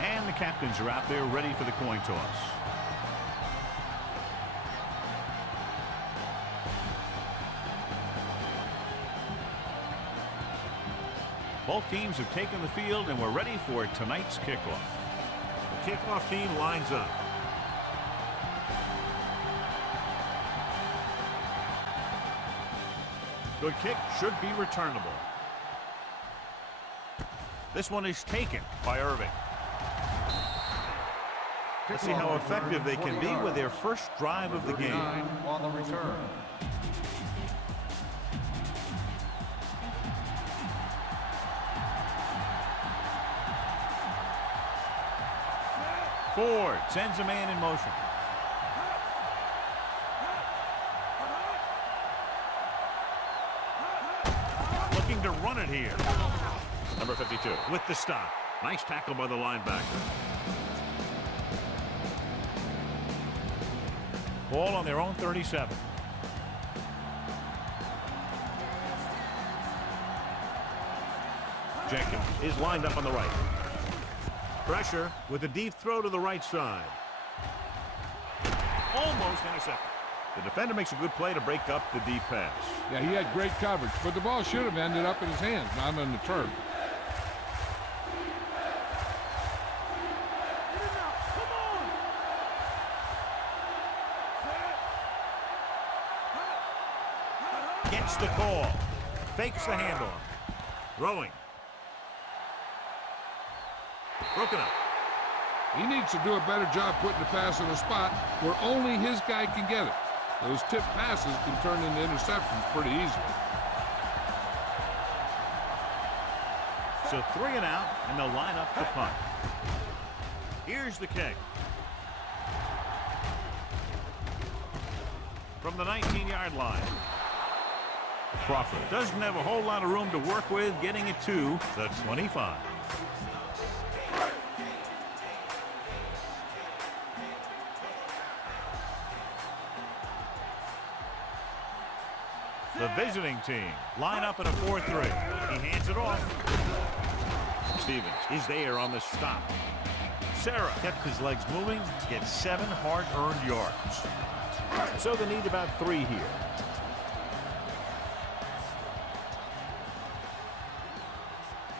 And the captains are out there ready for the coin toss. Both teams have taken the field and we're ready for tonight's kickoff. The kickoff team lines up. Good kick, should be returnable. This one is taken by Irving. Let's see how effective they can be with their first drive of the game. On the return. Ford sends a man in motion. Looking to run it here. Number 52 with the stop. Nice tackle by the linebacker. Ball on their own 37. Jenkins is lined up on the right. Pressure with a deep throw to the right side. Almost intercepted. The defender makes a good play to break up the deep pass. Yeah, he had great coverage, but the ball should have ended up in his hands, not on the turf. Gets the call. Fakes the handoff. Throwing. Broken up. He needs to do a better job putting the pass in a spot where only his guy can get it. Those tip passes can turn into interceptions pretty easily. So 3 and out, and they'll line up the punt. Here's the kick. From the 19-yard line. Crawford doesn't have a whole lot of room to work with, getting it to the 25. The visiting team line up in a 4-3. He hands it off. Stevens is there on the stop. Sarah kept his legs moving to get 7 hard-earned yards. So they need about 3 here.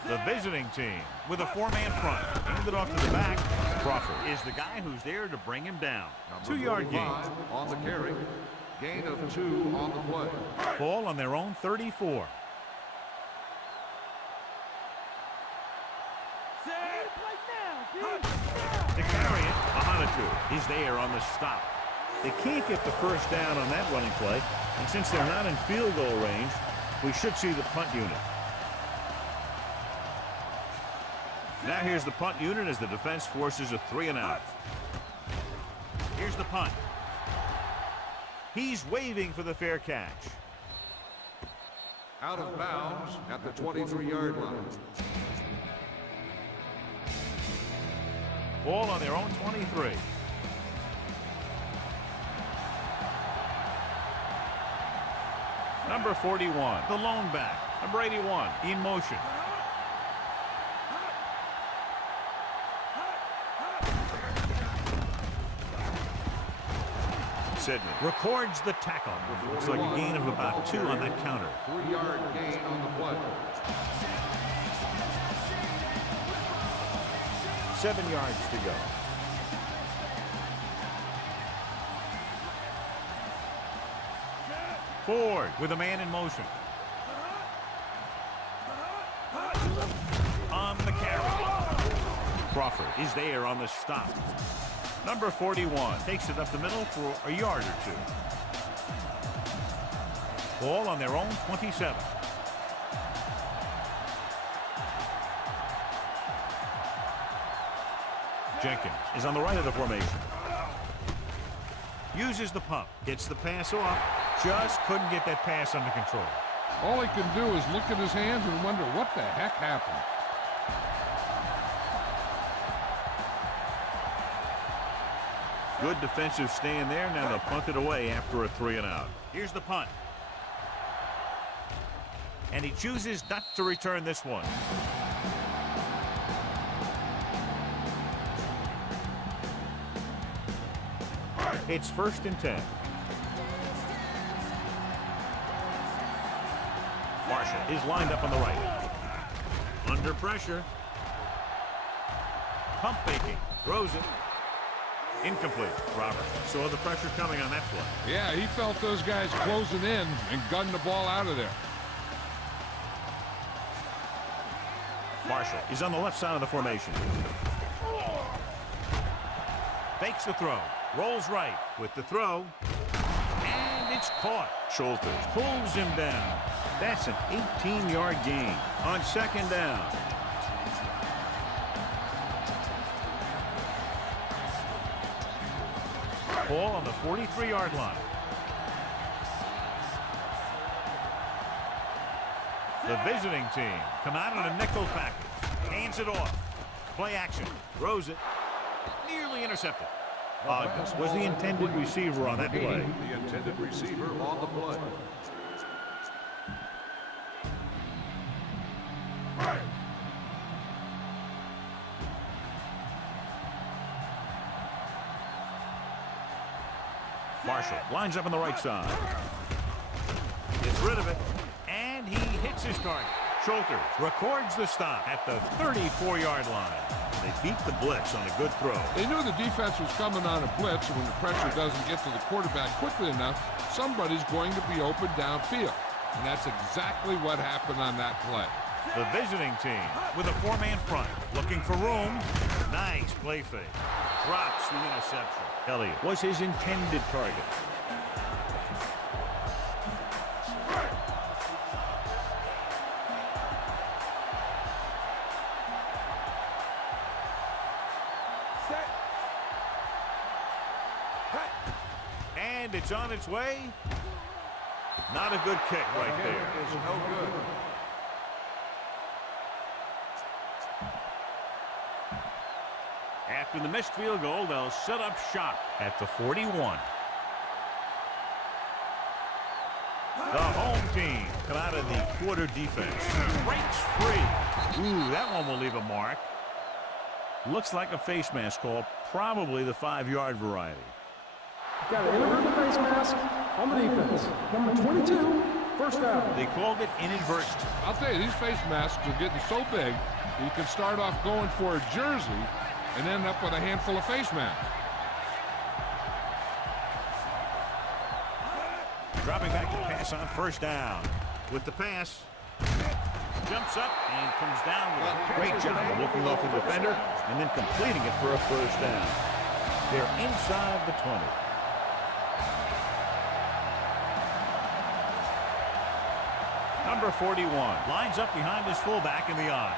The visiting team with a 4-man front. Hand it off to the back. Crawford is the guy who's there to bring him down. 2-yard gain. On the carry. Gain of 2 on the play. Ball on their own 34. To carry it, Ahanotu is there on the stop. They can't get the first down on that running play, and since they're not in field goal range, we should see the punt unit. Now here's the punt unit as the defense forces a 3 and out. Here's the punt. He's waving for the fair catch. Out of bounds at the 23-yard line. Ball on their own 23. Number 41, the lone back. Number 81, in motion. Sidney records the tackle. Looks like a gain of about 2 on that counter. 3-yard gain on the play. 7 yards to go. Ford with a man in motion. On the carry. Crawford is there on the stop. Number 41 takes it up the middle for a yard or 2. Ball on their own 27. Jenkins is on the right of the formation. Uses the pump. Gets the pass off. Just couldn't get that pass under control. All he can do is look at his hands and wonder what the heck happened. Good defensive stand there. Now they'll punt it away after a 3 and out. Here's the punt. And he chooses not to return this one. It's 1st and 10. Marshall is lined up on the right. Under pressure. Pump faking. Throws it. Incomplete. Robert saw the pressure coming on that play. Yeah, he felt those guys closing in and gunned the ball out of there. Marshall is on the left side of the formation. Fakes the throw. Rolls right with the throw. And it's caught. Schulters pulls him down. That's an 18-yard gain on 2nd down. Ball on the 43-yard line. The visiting team come out in a nickel package. Hands it off. Play action. Throws it. Nearly intercepted. August was the intended receiver on that play. The intended receiver on the play. Marshall lines up on the right side. Gets rid of it. And he hits his target. Schulters records the stop at the 34-yard line. They beat the blitz on a good throw. They knew the defense was coming on a blitz, and when the pressure doesn't get to the quarterback quickly enough, somebody's going to be open downfield. And that's exactly what happened on that play. The visiting team with a 4-man front. Looking for room. Nice play fake. Drops the interception. Elliott was his intended target. And it's on its way. Not a good kick right there. Is no good. After the missed field goal, they'll set up shop at the 41. The home team come out of the quarter defense. Breaks free. Ooh, that one will leave a mark. Looks like a face mask call, probably the 5-yard variety. Got an inadvertent face mask on the defense. Number 22, first down. They called it inadvertent. I'll tell you, these face masks are getting so big, you can start off going for a jersey and end up with a handful of face masks. Dropping back to pass on 1st down. With the pass. Jumps up and comes down with a great job of looking off the defender and then completing it for a 1st down. They're inside the 20. Number 41 lines up behind his fullback in the eye.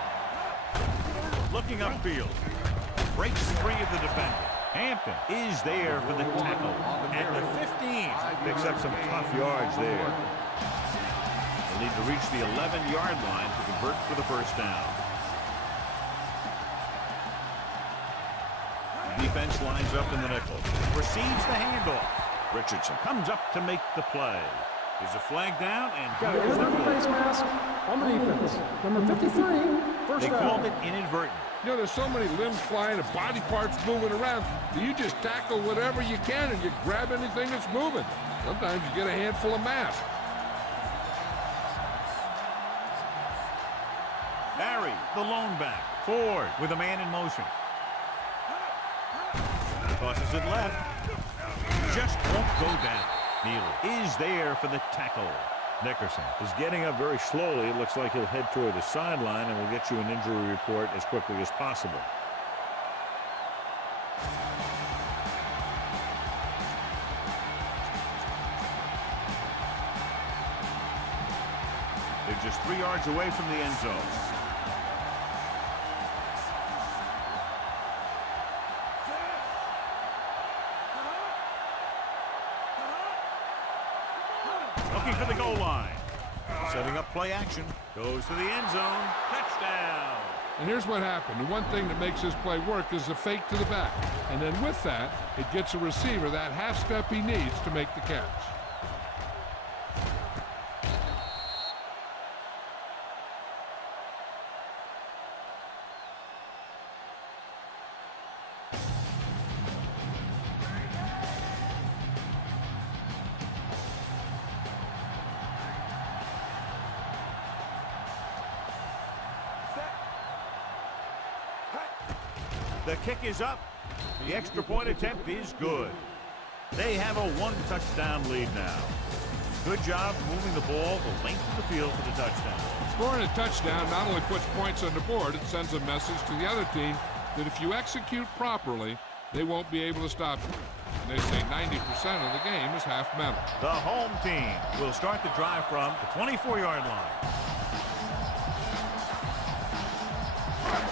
Looking upfield. Breaks free of the defender. Hampton is there for the tackle at the 15. Picks up some tough yards there. They'll need to reach the 11-yard line to convert for the 1st down. Defense lines up in the nickel. Receives the handoff. Richardson comes up to make the play. There's a flag down, and Got an here's the inadvertent face rule. mask on the defense. Number 53, first They down. called it inadvertent. You know, there's so many limbs flying and body parts moving around that you just tackle whatever you can and you grab anything that's moving. Sometimes you get a handful of masks. Barry, the lone back. Ford with a man in motion. Tosses it left. Just won't go down. Neely is there for the tackle. Nickerson is getting up very slowly. It looks like he'll head toward the sideline, and we'll get you an injury report as quickly as possible. They're just 3 yards away from the end zone. Looking for the goal line. Setting up play action. Goes to the end zone. Touchdown. And here's what happened. The one thing that makes this play work is the fake to the back. And then with that, it gets a receiver that half step he needs to make the catch. The kick is up. The extra point attempt is good. They have a 1-touchdown lead now. Good job moving the ball the length of the field for the touchdown. Scoring a touchdown not only puts points on the board, it sends a message to the other team that if you execute properly, they won't be able to stop you. And they say 90% of the game is half mental. The home team will start the drive from the 24-yard line.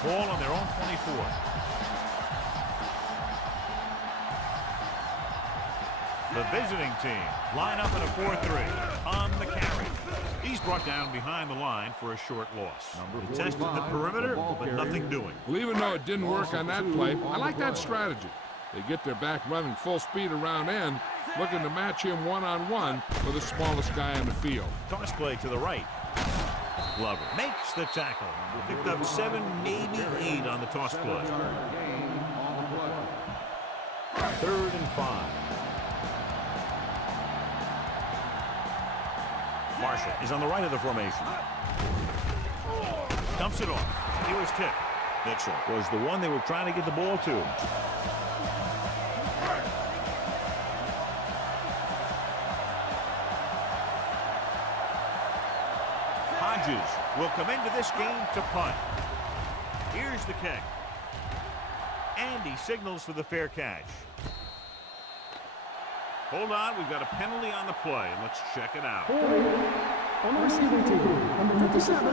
Ball on their own 24. The visiting team line up in a 4-3 on the carry. He's brought down behind the line for a short loss. He tested the perimeter, but nothing doing. Well, even though it didn't work on that play, I like that strategy. They get their back running full speed around end, looking to match him one-on-one with the smallest guy on the field. Toss play to the right. Glover makes the tackle. Picked up 7, maybe 8 on the toss play. 3rd and 5. Marshall is on the right of the formation. Dumps it off. He was tipped. Mitchell was the one they were trying to get the ball to. Hodges will come into this game to punt. Here's the kick. And he signals for the fair catch. Hold on, we've got a penalty on the play. Let's check it out. On the receiving team, number 57.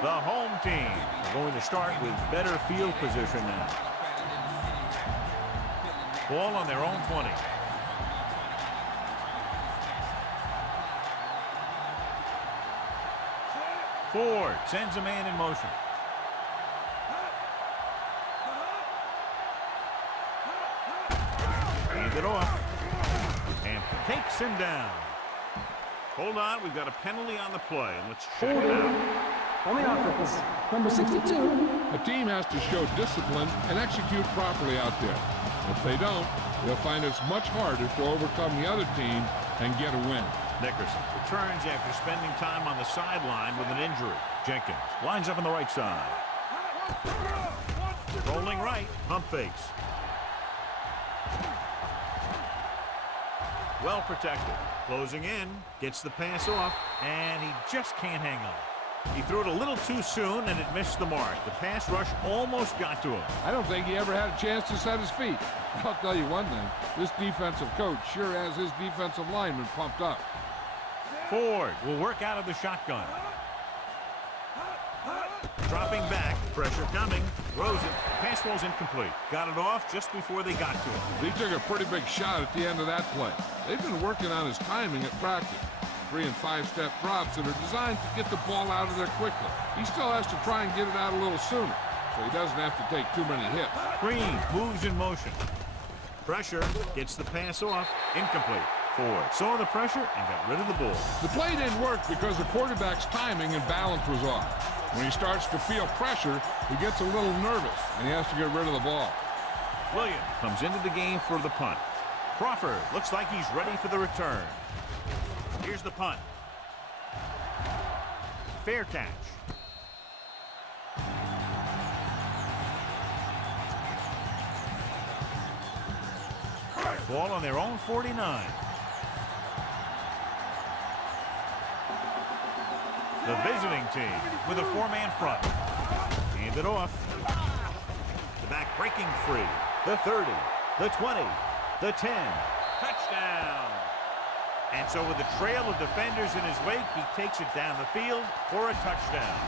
The home team are going to start with better field position now. Ball on their own 20. Ford sends a man in motion. Hand it off. Hampton takes him down. Hold on, we've got a penalty on the play. Let's check it out. On the offense, number 62. A team has to show discipline and execute properly out there. If they don't, they'll find it's much harder to overcome the other team and get a win. Nickerson returns after spending time on the sideline with an injury. Jenkins lines up on the right side. Rolling right, pump fakes. Well protected. Closing in, gets the pass off, and he just can't hang on. He threw it a little too soon, and it missed the mark. The pass rush almost got to him. I don't think he ever had a chance to set his feet. I'll tell you one thing, this defensive coach sure has his defensive lineman pumped up. Ford will work out of the shotgun. Dropping back, pressure coming, throws it, pass ball's incomplete. Got it off just before they got to him. He took a pretty big shot at the end of that play. They've been working on his timing at practice. 3- and 5-step drops that are designed to get the ball out of there quickly. He still has to try and get it out a little sooner, so he doesn't have to take too many hits. Green moves in motion. Pressure, gets the pass off, incomplete. Ford saw the pressure and got rid of the ball. The play didn't work because the quarterback's timing and balance was off. When he starts to feel pressure, he gets a little nervous, and he has to get rid of the ball. Williams comes into the game for the punt. Crawford looks like he's ready for the return. Here's the punt. Fair catch. Ball on their own 49. The visiting team with a 4-man front. Hand it off. The back breaking free. The 30, the 20, the 10. Touchdown. And so with a trail of defenders in his wake, he takes it down the field for a touchdown.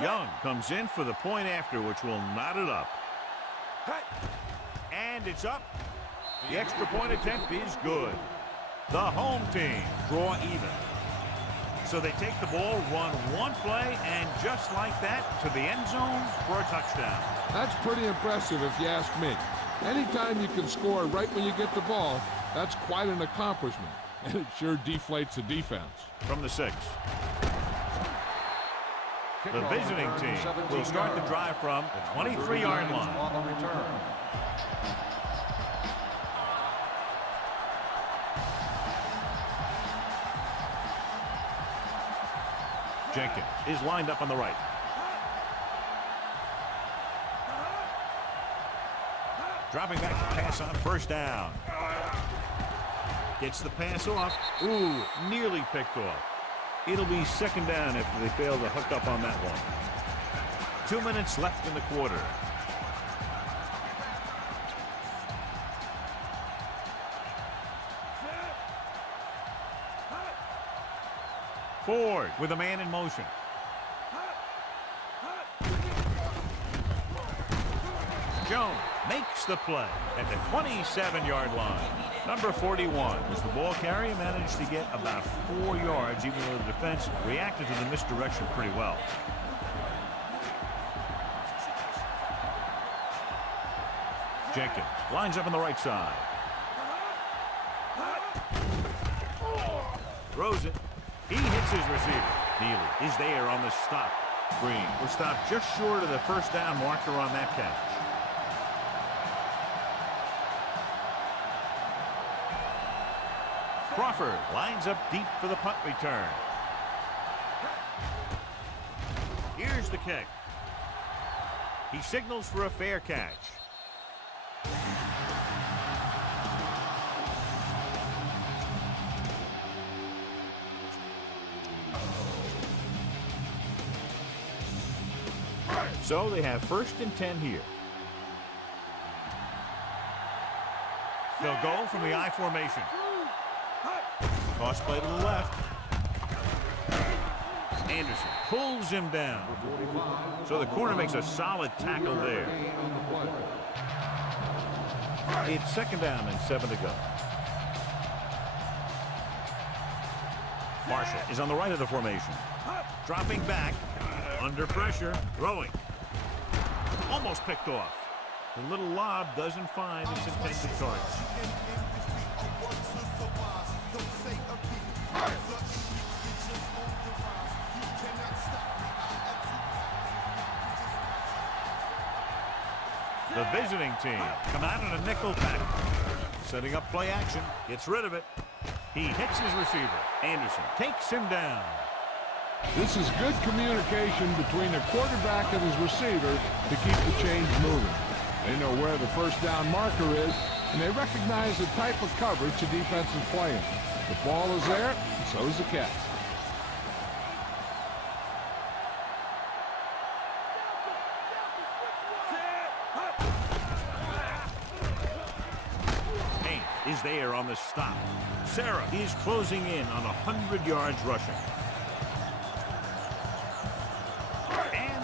Young comes in for the point after, which will knot it up. And it's up. The extra point attempt is good. The home team draw even. So they take the ball, run one play, and just like that, to the end zone for a touchdown. That's pretty impressive if you ask me. Anytime you can score right when you get the ball, that's quite an accomplishment. And it sure deflates the defense. From the 6. The visiting team will start the drive from the 23-yard line. On the return. Jenkins is lined up on the right. Dropping back to pass on first down. Gets the pass off. Ooh, nearly picked off. It'll be second down after they fail to hook up on that one. 2 minutes left in the quarter. Ford with a man in motion. Jones makes the play at the 27-yard line. Number 41 was the ball carrier, managed to get about 4 yards, even though the defense reacted to the misdirection pretty well. Jenkins lines up on the right side. Throws it. He hits his receiver. Neely is there on the stop. Green will stop just short of the first down marker on that catch. Crawford lines up deep for the punt return. Here's the kick. He signals for a fair catch. So they have 1st and 10 here. They'll go from the I formation. Toss play to the left. Anderson pulls him down. So the corner makes a solid tackle there. It's second down and 7 to go. Marshall is on the right of the formation. Dropping back. Under pressure. Throwing. Almost picked off. The little lob doesn't find its intended target. The visiting team come out in a nickel pack. Setting up play action. Gets rid of it. He hits his receiver. Anderson takes him down. This is good communication between the quarterback and his receiver to keep the chains moving. They know where the first down marker is, and they recognize the type of coverage the defense is playing. The ball is there, and so is the catch. Payne is there on the stop. Sarah is closing in on 100 yards rushing.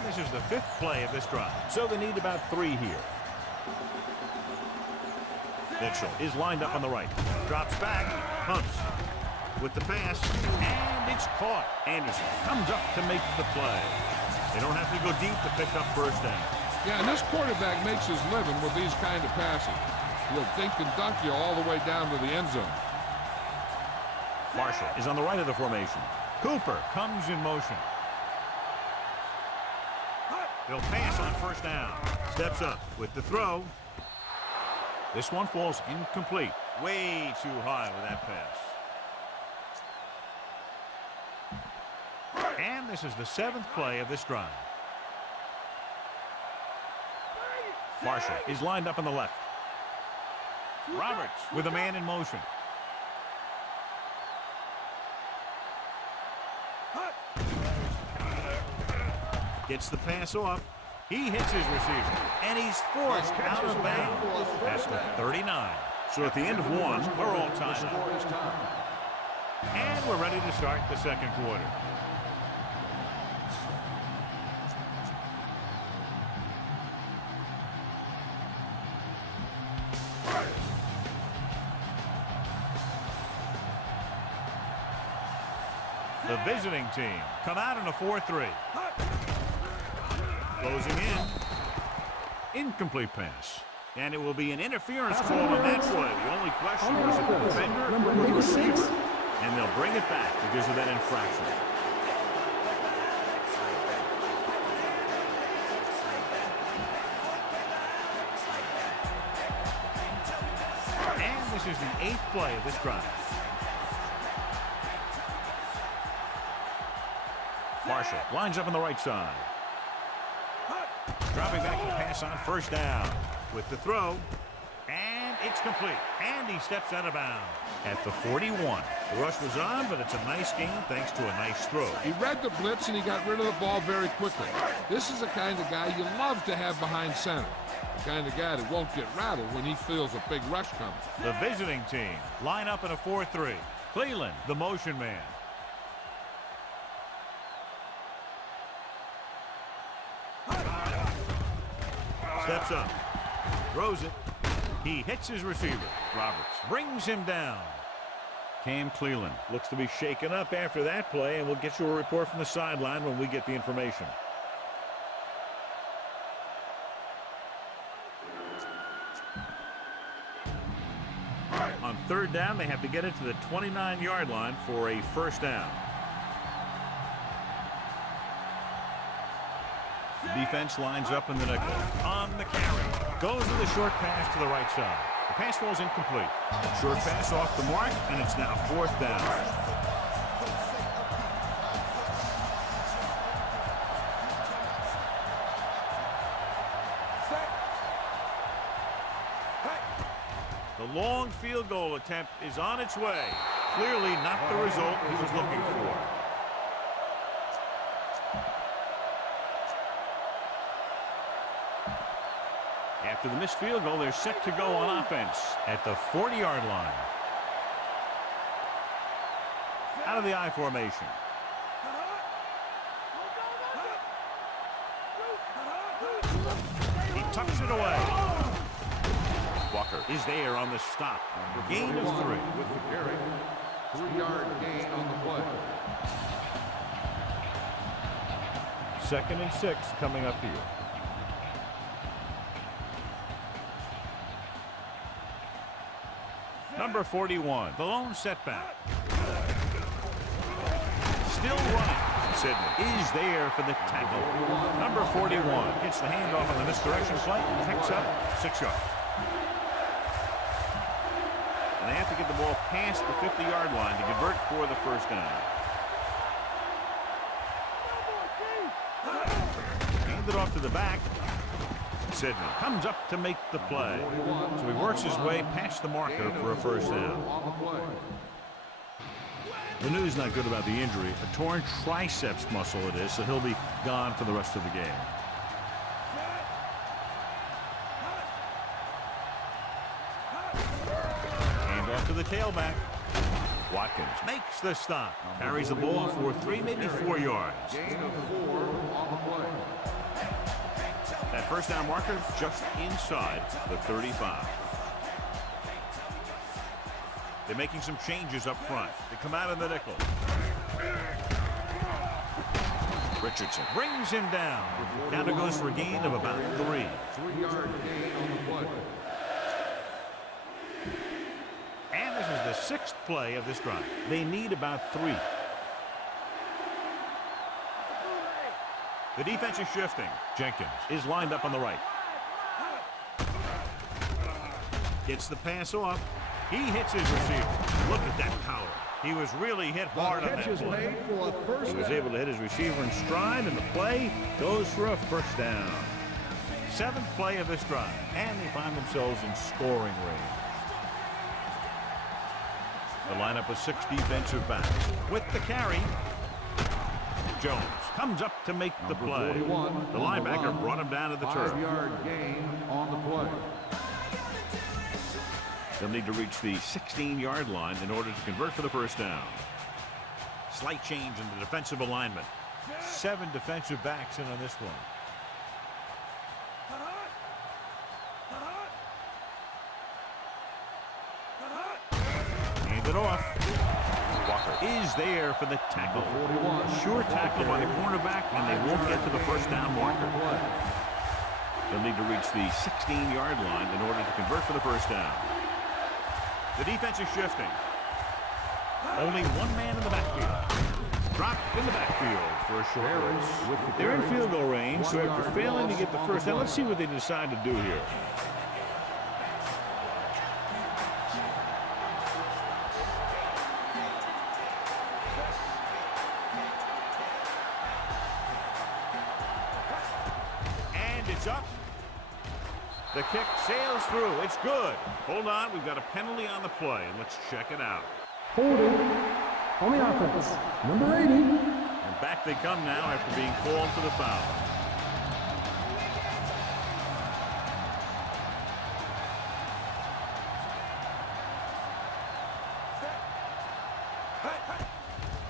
This is the 5th play of this drive, so they need about 3 here. Mitchell is lined up on the right. Drops back, punts with the pass, and it's caught. Anderson comes up to make the play. They don't have to go deep to pick up first down. Yeah, and this quarterback makes his living with these kind of passes. He'll dink and dunk you all the way down to the end zone. Marshall is on the right of the formation. Cooper comes in motion. He'll pass on first down. Steps up with the throw. This one falls incomplete. Way too high with that pass. And this is the 7th play of this drive. Marshall is lined up on the left. Roberts with a man in motion. Gets the pass off. He hits his receiver. And he's forced out of bounds. That's the 39. So at the end of 1, we're all tied up. And we're ready to start the second quarter. The visiting team come out in a 4-3. Closing in. Incomplete pass. And it will be an interference call on that play. The only question was if the defender Number or the 86. receiver. And they'll bring it back because of that infraction. is the 8th play of this drive. Marshall lines up on the right side. Dropping back to pass on first down. With the throw. And it's complete. And he steps out of bounds at the 41. The rush was on, but it's a nice gain thanks to a nice throw. He read the blitz and he got rid of the ball very quickly. This is the kind of guy you love to have behind center. The kind of guy that won't get rattled when he feels a big rush coming. The visiting team line up in a 4-3. Cleveland, the motion man. Steps up. Throws it. He hits his receiver. Roberts brings him down. Cam Cleveland looks to be shaken up after that play, and we'll get you a report from the sideline when we get the information. On third down, they have to get it to the 29-yard line for a first down. The defense lines up in the nickel. On the carry. Goes with a short pass to the right side. The pass ball is incomplete. Short pass off the mark, and it's now fourth down. The long field goal attempt is on its way. Clearly not the result he was looking for. After the missed field goal, they're set to go on offense at the 40-yard line. Out of the I formation. He tucks it away. Walker is there on the stop. Gain of 3. With the carry. 3-yard gain on the play. 2nd and 6 coming up here. Number 41, the lone setback. Still running. Sidney is there for the tackle. Number 41 gets the handoff on the misdirection play and picks up 6 yards. And they have to get the ball past the 50-yard line to convert for the first down. Hand it off to the back. Sidney comes up to make the play. So he works his way past the marker for a first down. The news not good about the injury. A torn triceps muscle it is, so he'll be gone for the rest of the game. Hand off to the tailback. Watkins makes the stop. Carries the ball for 3, maybe 4 yards. Gain of 4 on the play. That first down marker just inside the 35. They're making some changes up front. They come out of the nickel. Richardson brings him down. Down it goes for a gain of about 3. 3-yard gain on the play. And this is the 6th play of this drive. They need about 3. The defense is shifting. Jenkins is lined up on the right. Gets the pass off. He hits his receiver. Look at that power. He was really hit hard on that play. He was able to hit his receiver in stride, and the play goes for a first down. 7th play of this drive, and they find themselves in scoring range. The lineup of 6 defensive backs. With the carry, Jones comes up to make the play. The linebacker brought him down to the turf. 5-yard gain on the play. They'll need to reach the 16-yard line in order to convert for the first down. Slight change in the defensive alignment. 7 defensive backs in on this one. Hand it off. Walker is there for the tackle. Sure tackle by the cornerback, and they won't get to the first down marker. They'll need to reach the 16-yard line in order to convert for the first down. The defense is shifting. Only 1 man in the backfield. Drop in the backfield for a short race. They're in field goal range, so after failing to get the first down, let's see what they decide to do here. is up. The kick sails through. It's good. Hold on. We've got a penalty on the play. Let's check it out. Holding on the offense. Number 80. And back they come now after being called for the foul.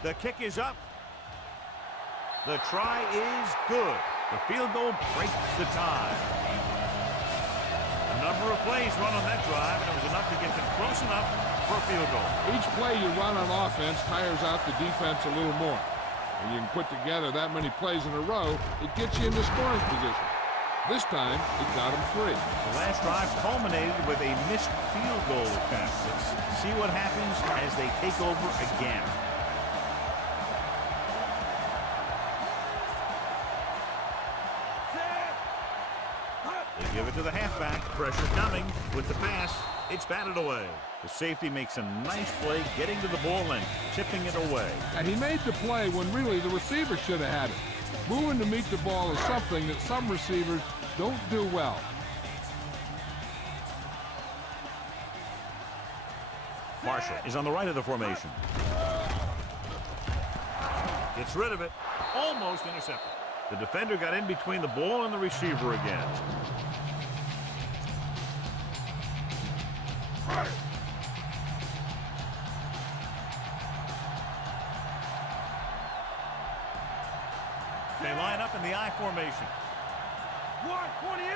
The kick is up. The try is good. The field goal breaks the tie. A number of plays run on that drive, and it was enough to get them close enough for a field goal. Each play you run on offense tires out the defense a little more. When you can put together that many plays in a row, it gets you into scoring position. This time, it got them free. The last drive culminated with a missed field goal attempt. Let's see what happens as they take over again. They give it to the halfback. Pressure coming with the pass. It's batted away. The safety makes a nice play getting to the ball and tipping it away. And he made the play when really the receiver should have had it. Moving to meet the ball is something that some receivers don't do well. Marshall is on the right of the formation. Gets rid of it. Almost intercepted. The defender got in between the ball and the receiver again. They line up in the I formation. 128.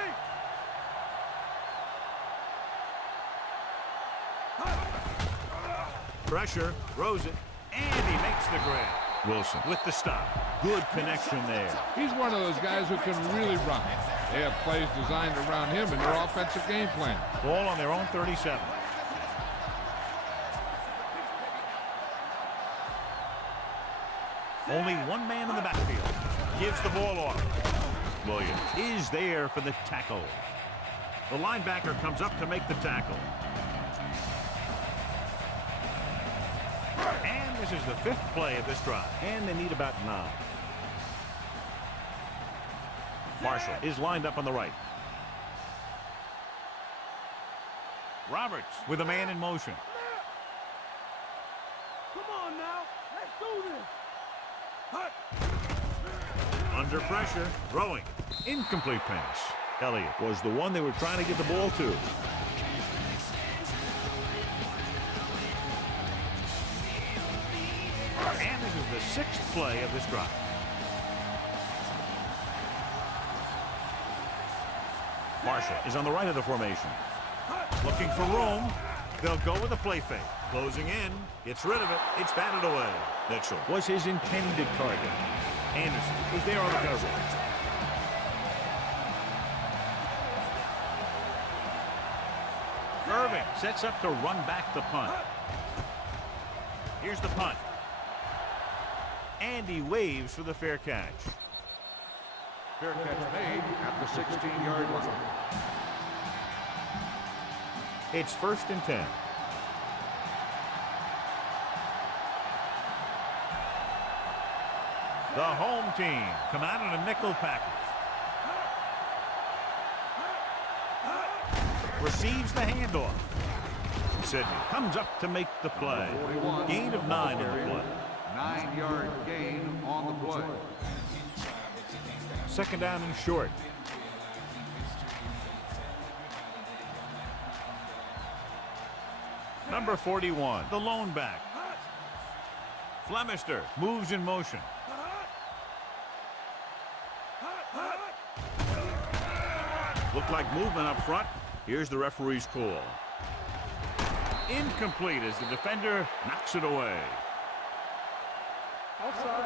Pressure, throws it, and he makes the grab. Wilson with the stop. Good connection there. He's one of those guys who can really run. They have plays designed around him in their offensive game plan. Ball on their own 37. Only one man in the backfield. Gives the ball off. Williams is there for the tackle. The linebacker comes up to make the tackle. And this is the 5th play of this drive. And they need about 9. Marshall is lined up on the right. Roberts with a man in motion. Come on now. Let's do this. Hut. Under pressure, throwing. Incomplete pass. Elliott was the one they were trying to get the ball to. And this is the 6th play of this drive. Marshall is on the right of the formation. Looking for room. They'll go with a play fake. Closing in. Gets rid of it. It's batted away. Mitchell was his intended target. Anderson is there on the coverage. Irving sets up to run back the punt. Here's the punt. And he waves for the fair catch. Fair catch made at the 16-yard line. It's 1st and 10. The home team come out in a nickel package. Receives the handoff. Sidney comes up to make the play. Gain of 9 in the play. 9-yard gain on the play. 2nd down and short. Number 41, the lone back. Flemister moves in motion. Looked like movement up front. Here's the referee's call. Incomplete as the defender knocks it away. Offside.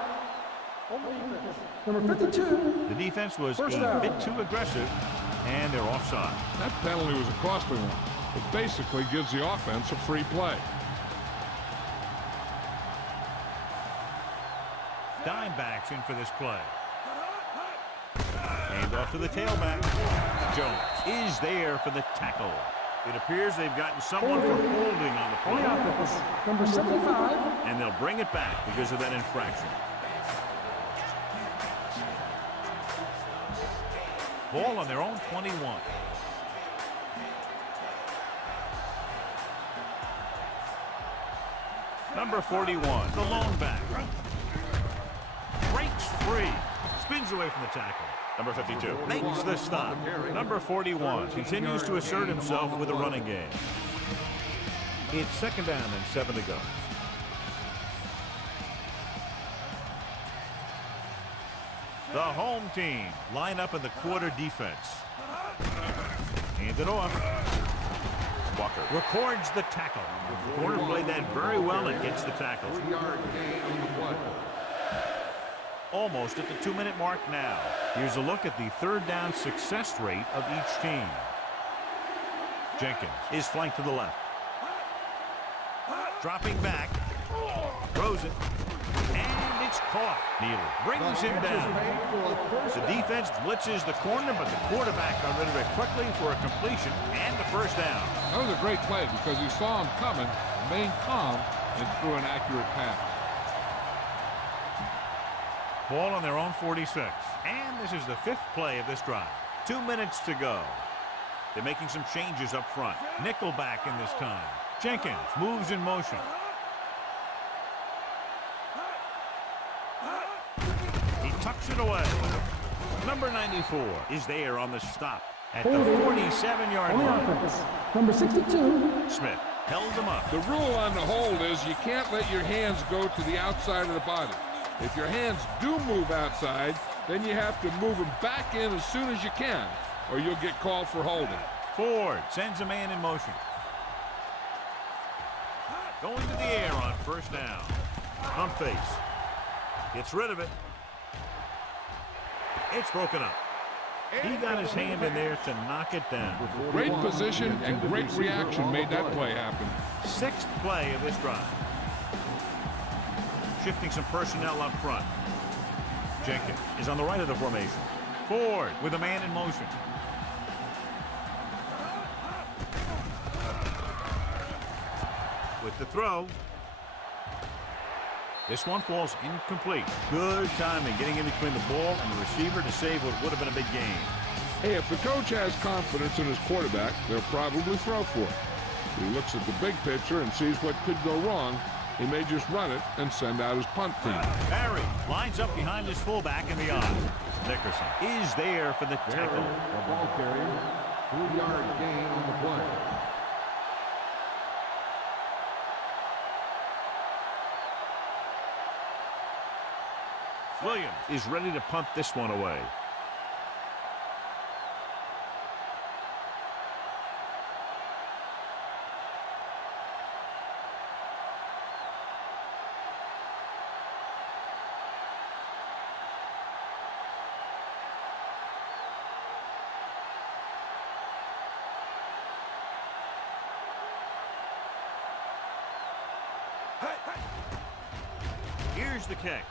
On defense. Number 52. The defense was First a down. bit too aggressive, and they're offside. That penalty was a costly one. It basically gives the offense a free play. Dime backs in for this play. Hand off to the tailback. Jones is there for the tackle. It appears they've gotten someone for holding on the On the play. offense. Number 75. And they'll bring it back because of that infraction. Ball on their own 21. Number 41, the lone back. Breaks free. Spins away from the tackle. Number 52 makes the stop. Number 41 continues to assert himself with a running game. It's second down and 7 to go. The home team line up in the quarter defense. Hand it off. Walker records the tackle. The corner played that very well and gets the tackle. 3-yard gain on the play. Almost at the 2-minute mark now. Here's a look at the third down success rate of each team. Jenkins is flanked to the left. Dropping back. Throws it. And it's caught. Neely brings him down. The defense blitzes the corner, but the quarterback got rid of it quickly for a completion and the first down. That was a great play because he saw him coming, remained calm, and threw an accurate pass. Ball on their own 46. And this is the 5th play of this drive. 2 minutes to go. They're making some changes up front. Nickelback in this time. Jenkins moves in motion. He tucks it away. Number 94 is there on the stop at the 47-yard On the line. offense, number 62. Smith held him up. The rule on the hold is you can't let your hands go to the outside of the body. If your hands do move outside, then you have to move them back in as soon as you can, or you'll get called for holding. Ford sends a man in motion. Going to the air on first down. Pump face. Gets rid of it. It's broken up. He got his hand in there to knock it down. Great position and great reaction made that play happen. 6th play of this drive. Shifting some personnel up front. Jenkins is on the right of the formation. Ford with a man in motion. With the throw. This one falls incomplete. Good timing getting in between the ball and the receiver to save what would have been a big game. Hey, if the coach has confidence in his quarterback, they'll probably throw for it. If he looks at the big picture and sees what could go wrong, he may just run it and send out his punt team. Barry lines up behind his fullback in the eye. Nickerson is there for the tackle. The ball carrier. 3-yard gain on the play. Williams is ready to punt this one away. Here's the kick.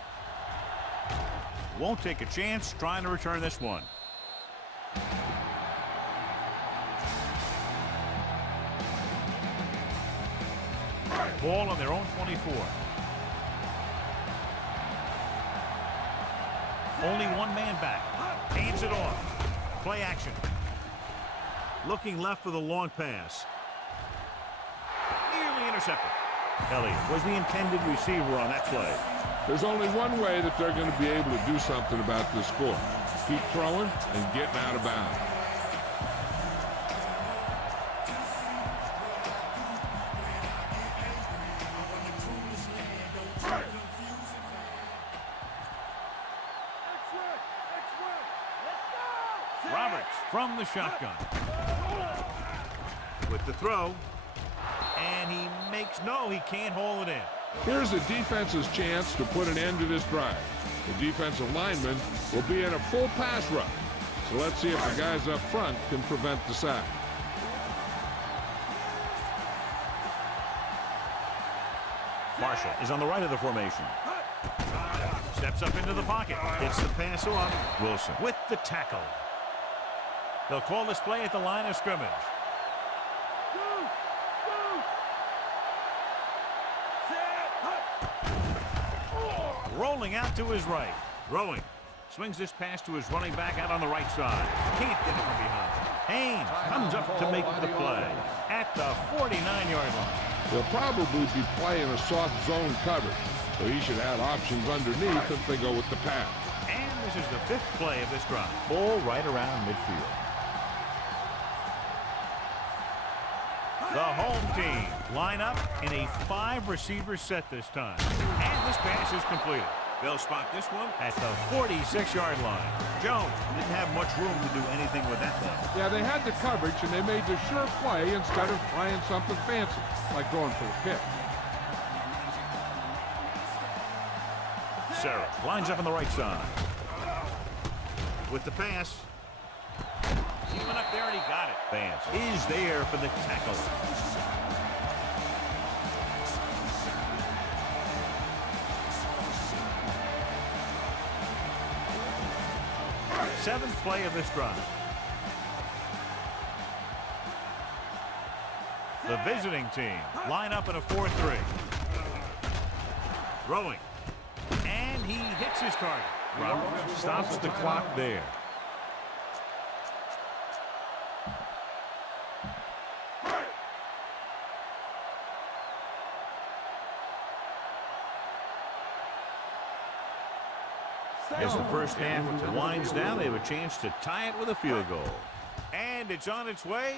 Won't take a chance trying to return this one. Ball on their own 24. Only one man back. Hands it off. Play action. Looking left for the long pass. Nearly intercepted. Elliott was the intended receiver on that play. There's only one way that they're going to be able to do something about this score. Keep throwing and getting out of bounds. Roberts from the shotgun. With the throw. And he makes no, he can't haul it in. Here's the defense's chance to put an end to this drive. The defensive lineman will be in a full pass rush. So let's see if the guys up front can prevent the sack. Marshall is on the right of the formation. Steps up into the pocket. Gets the pass off. Wilson with the tackle. They'll call this play at the line of scrimmage. Rolling out to his right. Throwing. Swings this pass to his running back out on the right side. Can't get it from behind. Haynes comes up to make the play at the 49-yard line. They'll probably be playing a soft zone coverage, so he should have options underneath if they go with the pass. And this is the 5th play of this drive. Ball right around midfield. The home team line up in a 5-receiver set this time. And this pass is completed. They'll spot this one at the 46-yard line. Jones didn't have much room to do anything with that one. Yeah, they had the coverage, and they made the sure play instead of trying something fancy, like going for a pick. Sarah lines up on the right side. With the pass. He went up there and he got it. Vance is there for the tackle. Seventh play of this drive. The visiting team line up in a 4-3. Throwing. And he hits his target. Roberts stops the clock there. As the first half winds down, they have a chance to tie it with a field goal. And it's on its way.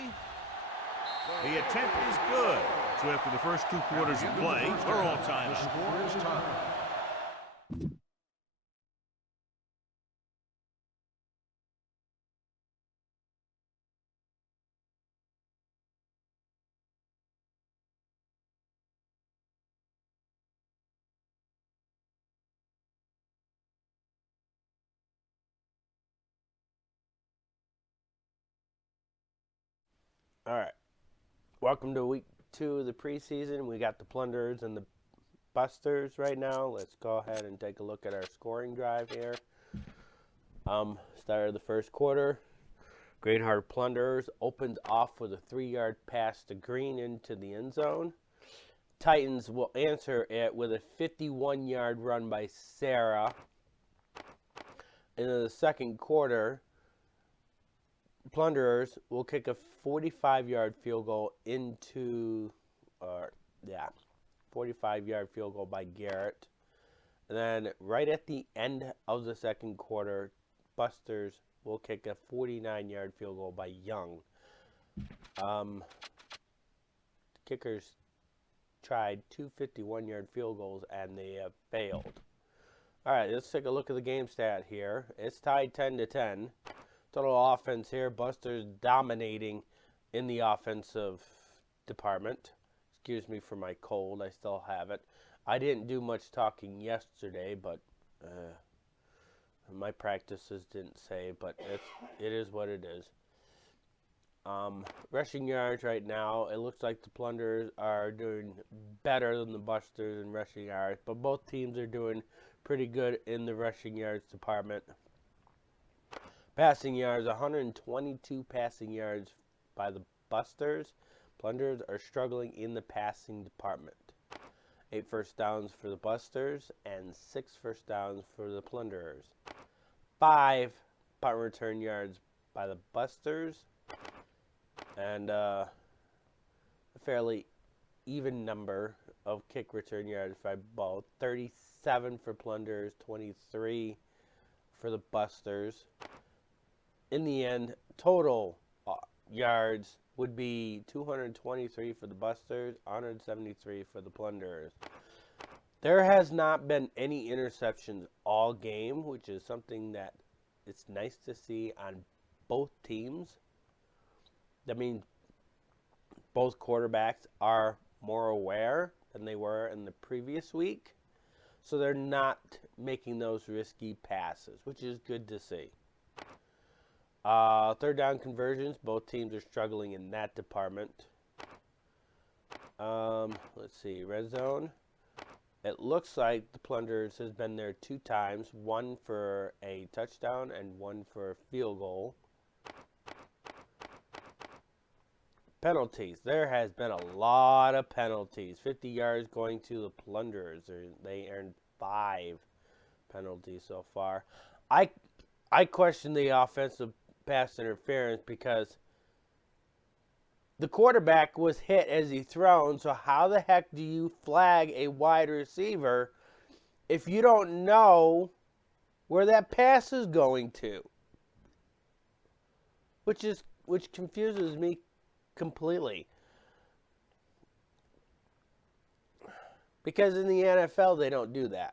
The attempt is good. So after the first 2 quarters of play, we're all tied up. Score is tied. All right. Welcome to week 2 of the preseason. We got the Plunderers and the Busters right now. Let's go ahead and take a look at our scoring drive here. Start of the first quarter. Greenhorn Plunderers opened off with a 3-yard pass to Green into the end zone. Titans will answer it with a 51-yard run by Sarah. In the second quarter, Plunderers will kick a 45-yard field goal into, 45-yard field goal by Garrett. And then right at the end of the second quarter, Busters will kick a 49-yard field goal by Young. Kickers tried 2 51-yard field goals and they have failed. All right, let's take a look at the game stat here. It's tied 10-10. Total offense here, Busters dominating in the offensive department. Excuse me for my cold, I still have it. I didn't do much talking yesterday, but my practices didn't say, but it is what it is. Rushing yards right now, it looks like the Plunderers are doing better than the Busters in rushing yards, but both teams are doing pretty good in the rushing yards department. Passing yards, 122 passing yards by the Busters. Plunderers are struggling in the passing department. 8 first downs for the Busters and 6 first downs for the Plunderers. 5 punt return yards by the Busters. And a fairly even number of kick return yards by both. 37 for Plunderers, 23 for the Busters. In the end, total yards would be 223 for the Busters, 173 for the Plunderers. There has not been any interceptions all game, which is something that it's nice to see on both teams. That means both quarterbacks are more aware than they were in the previous week. So they're not making those risky passes, which is good to see. Third down conversions, both teams are struggling in that department. Let's see, red zone. It looks like the Plunderers has been there 2 times, one for a touchdown and one for a field goal. Penalties. There has been a lot of penalties. 50 yards going to the Plunderers. They earned 5 penalties so far. I question the offensive pass interference because the quarterback was hit as he thrown, so how the heck do you flag a wide receiver if you don't know where that pass is going to? Which confuses me completely. Because in the NFL, they don't do that.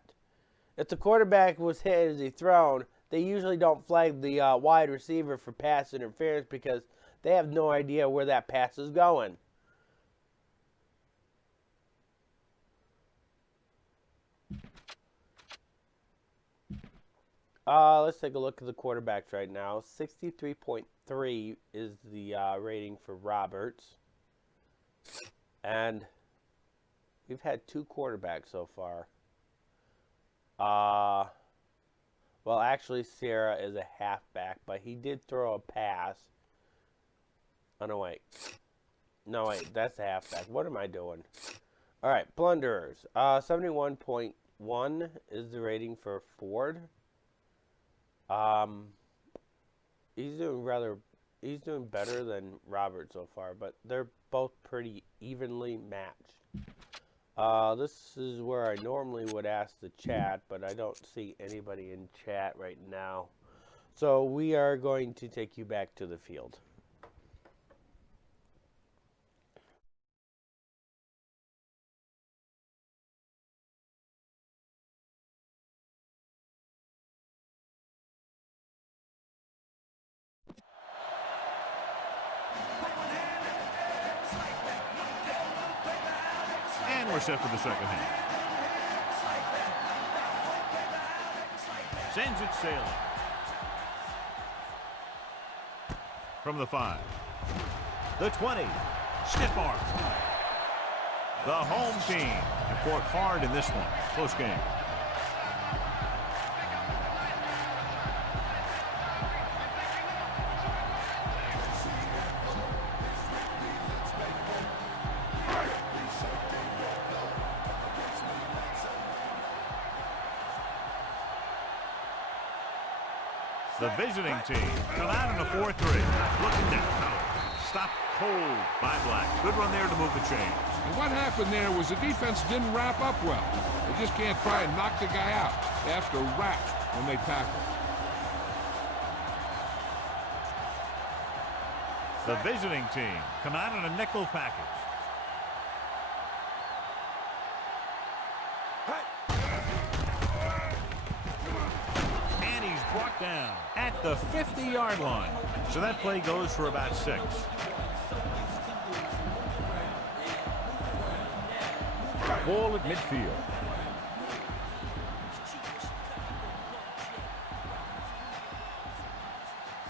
If the quarterback was hit as he thrown, they usually don't flag the wide receiver for pass interference because they have no idea where that pass is going. Let's take a look at the quarterbacks right now. 63.3 is the rating for Roberts. And we've had 2 quarterbacks so far. Well, actually, Sarah is a halfback, but he did throw a pass. Oh, no, wait. No, wait, that's a halfback. What am I doing? All right, Plunderers. 71.1 is the rating for Ford. He's doing better than Robert so far, but they're both pretty evenly matched. This is where I normally would ask the chat, but I don't see anybody in chat right now. So we are going to take you back to the field. And we're set for the second half. Sends it sailing. From the 5. The 20. Stiff arm. The home team have fought hard in this one. Close game. The visiting team come out in a 4-3. Looking down. Stop cold by Black. Good run there to move the chains. And what happened there was the defense didn't wrap up well. They just can't try and knock the guy out. They have to wrap when they tackle. The visiting team come out in a nickel package. And he's brought down at the 50-yard line. So that play goes for about 6. Ball at midfield.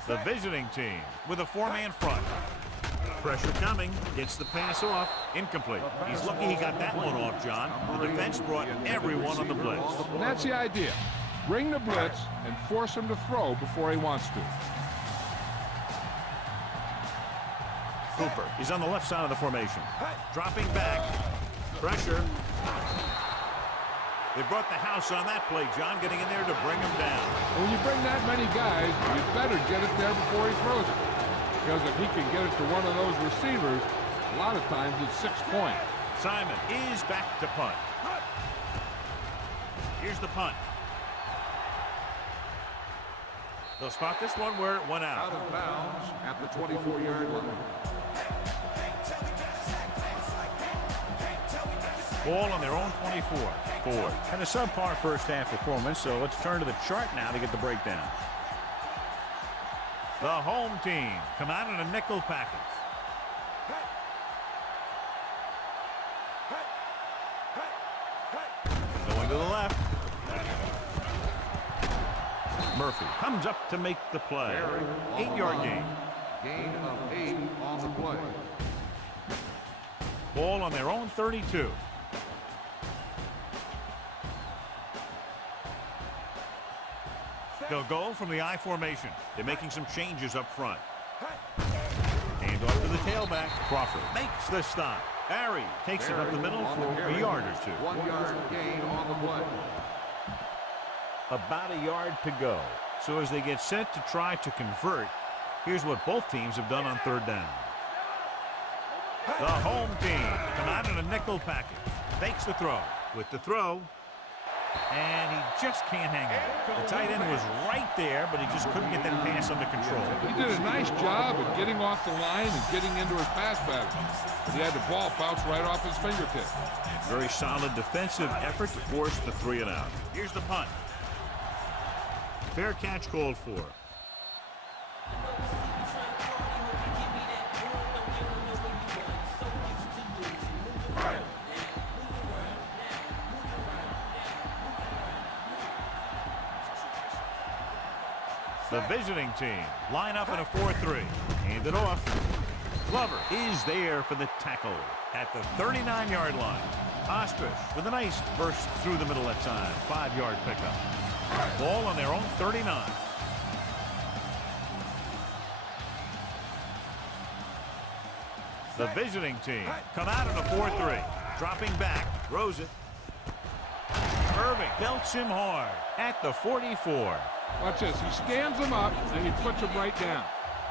The visiting team with a 4-man front. Pressure coming. Gets the pass off. Incomplete. He's lucky he got that one off, John. The defense brought everyone on the blitz. And that's the idea. Bring the blitz and force him to throw before he wants to. Cooper. He's on the left side of the formation. Dropping back. Pressure. They brought the house on that play, John, getting in there to bring him down. And when you bring that many guys, you better get it there before he throws it. Because if he can get it to one of those receivers, a lot of times it's 6 points. Simon is back to punt. Here's the punt. They'll spot this one where it went out. Out of bounds at the 24-yard line. Ball on their own 24. Ford. And a subpar first half performance, so let's turn to the chart now to get the breakdown. The home team come out in a nickel package. Going to the left. Murphy comes up to make the play. 8-yard gain. Gain of 8 on the play. Ball on their own 32. They'll go from the I formation. They're making some changes up front. Hand off to the tailback. Crawford makes the stop. Barry takes it up the middle for a yard or 2. 1 yard gain on the play. About a yard to go. So as they get set to try to convert, here's what both teams have done on third down. The home team come out in a nickel package. Fakes the throw. With the throw, and he just can't hang on. The tight end was right there, but he just couldn't get that pass under control. He did a nice job of getting off the line and getting into his pass pattern. But he had the ball bounce right off his fingertip. Very solid defensive effort to force the 3 and out. Here's the punt. Fair catch called for. The visiting team line up in a 4-3. Hand it off. Glover is there for the tackle at the 39-yard line. Ostrich with a nice burst through the middle that time. 5-yard pickup. Ball on their own 39. The visiting team come out in a 4-3. Dropping back. Throws it. Irving belts him hard at the 44. Watch this. He stands him up, and he puts him right down.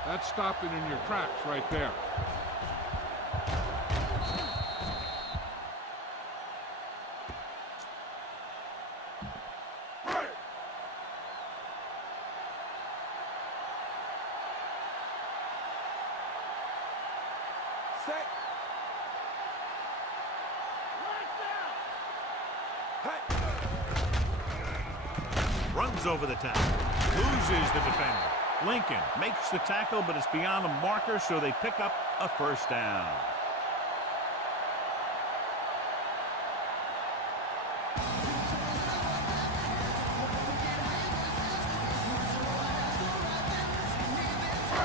That's stopping in your tracks right there. Runs over the tackle. Loses the defender. Lincoln makes the tackle, but it's beyond the marker, so they pick up a first down.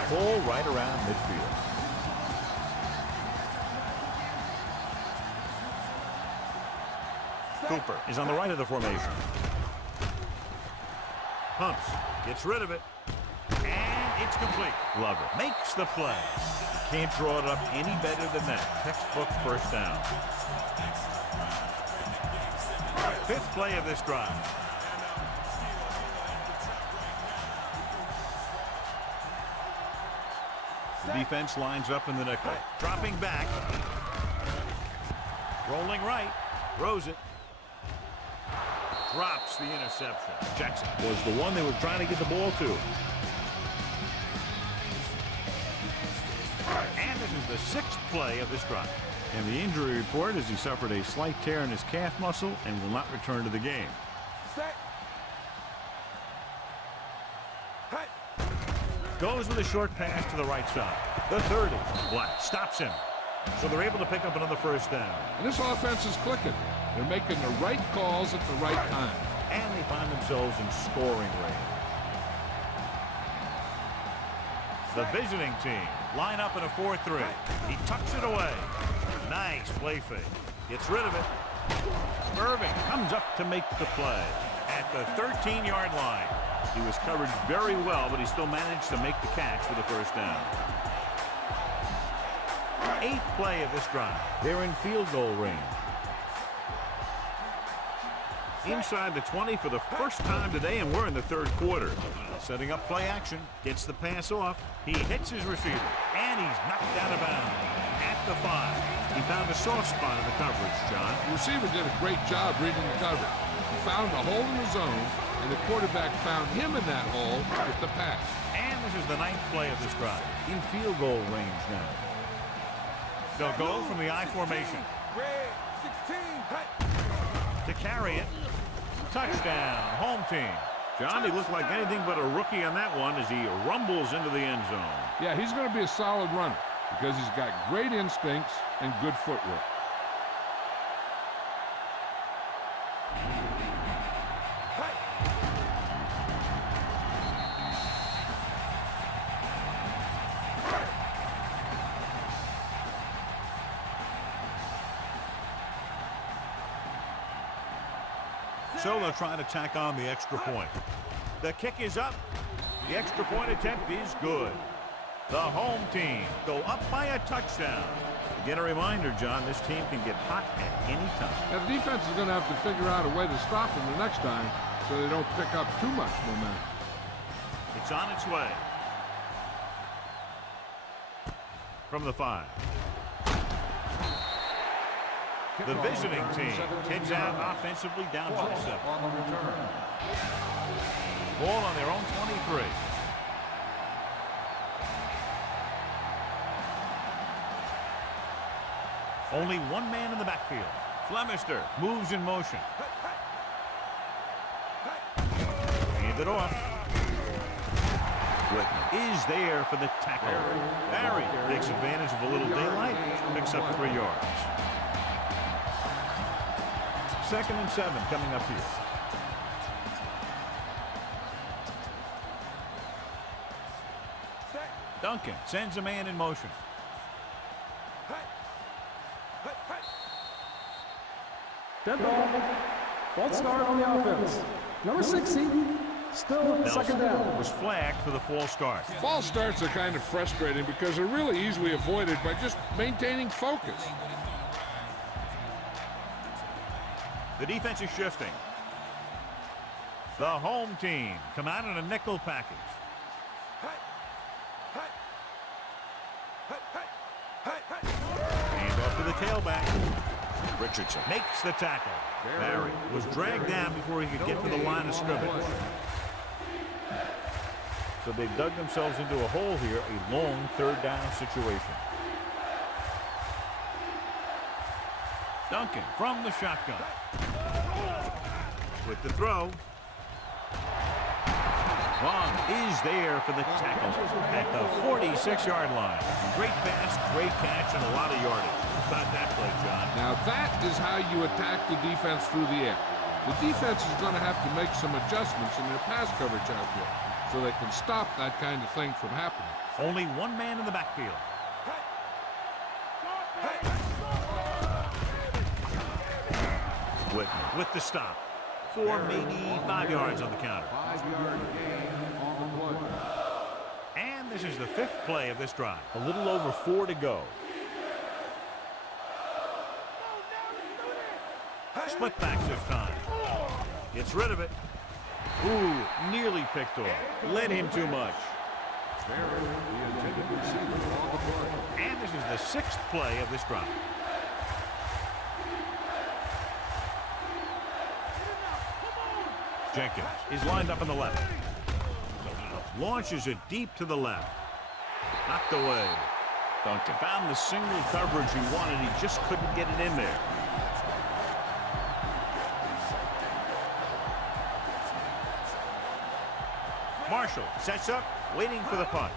Ball right around midfield. Cooper is on the right of the formation. Pumps, gets rid of it, and it's complete. Glover makes the play. Can't draw it up any better than that. Textbook first down. 5th play of this drive. The defense lines up in the nickel. Dropping back. Rolling right. Throws it. Drops the interception. Jackson was the one they were trying to get the ball to. And this is the 6th play of this drive. And the injury report is he suffered a slight tear in his calf muscle and will not return to the game. Goes with a short pass to the right side. The 30. Black stops him. So they're able to pick up another first down. And this offense is clicking. They're making the right calls at the right time. And they find themselves in scoring range. The visiting team line up in a 4-3. He tucks it away. Nice play fake. Gets rid of it. Irving comes up to make the play at the 13-yard line. He was covered very well, but he still managed to make the catch for the first down. 8th play of this drive. They're in field goal range. Inside the 20 for the first time today, and we're in the 3rd quarter. Setting up play action. Gets the pass off. He hits his receiver, and he's knocked out of bounds at the 5. He found a soft spot in the coverage, John. The receiver did a great job reading the coverage. He found the hole in the zone, and the quarterback found him in that hole with the pass. And this is the 9th play of this drive. In field goal range now. They'll go from the I formation. To carry it. Touchdown, home team. John, he looked like anything but a rookie on that one as he rumbles into the end zone. Yeah, he's going to be a solid runner because he's got great instincts and good footwork. So they'll try to tack on the extra point. The kick is up. The extra point attempt is good. The home team go up by a touchdown. Again, a reminder, John, this team can get hot at any time. Now, the defense is going to have to figure out a way to stop them the next time so they don't pick up too much momentum. It's on its way. From the 5. The visiting team heads out offensively down by 7. On the return. Ball on their own 23. Only one man in the backfield. Flemister moves in motion. Hand it off. Whitman is there for the tackle. Barry takes advantage of a little daylight, picks up 3 yards. 2nd and 7 coming up here. Duncan sends a man in motion. Dead ball. False start on the offense. Number 60. Still second down. Was flagged for the false start. False starts are kind of frustrating because they're really easily avoided by just maintaining focus. The defense is shifting. The home team come out in a nickel package. Hand off to the tailback. Richardson makes the tackle. Barry was dragged down before he could get to the line of scrimmage. So they dug themselves into a hole here, a long 3rd down situation. Duncan from the shotgun. With the throw. Long is there for the tackle at the 46-yard line. Great pass, great catch, and a lot of yardage. How about that play, John? Now that is how you attack the defense through the air. The defense is going to have to make some adjustments in their pass coverage out there so they can stop that kind of thing from happening. Only one man in the backfield. Whitman with the stop. 4, maybe 5 yards on the counter. 5-yard gain on the play. And this is the 5th play of this drive. A little over 4 to go. Split backs this time. Gets rid of it. Ooh, nearly picked off. Led him too much. Barry, the intended receiver on the play. And this is the 6th play of this drive. Jenkins is lined up on the left. Launches it deep to the left. Knocked away. Duncan found the single coverage he wanted. He just couldn't get it in there. Marshall sets up, waiting for the punt.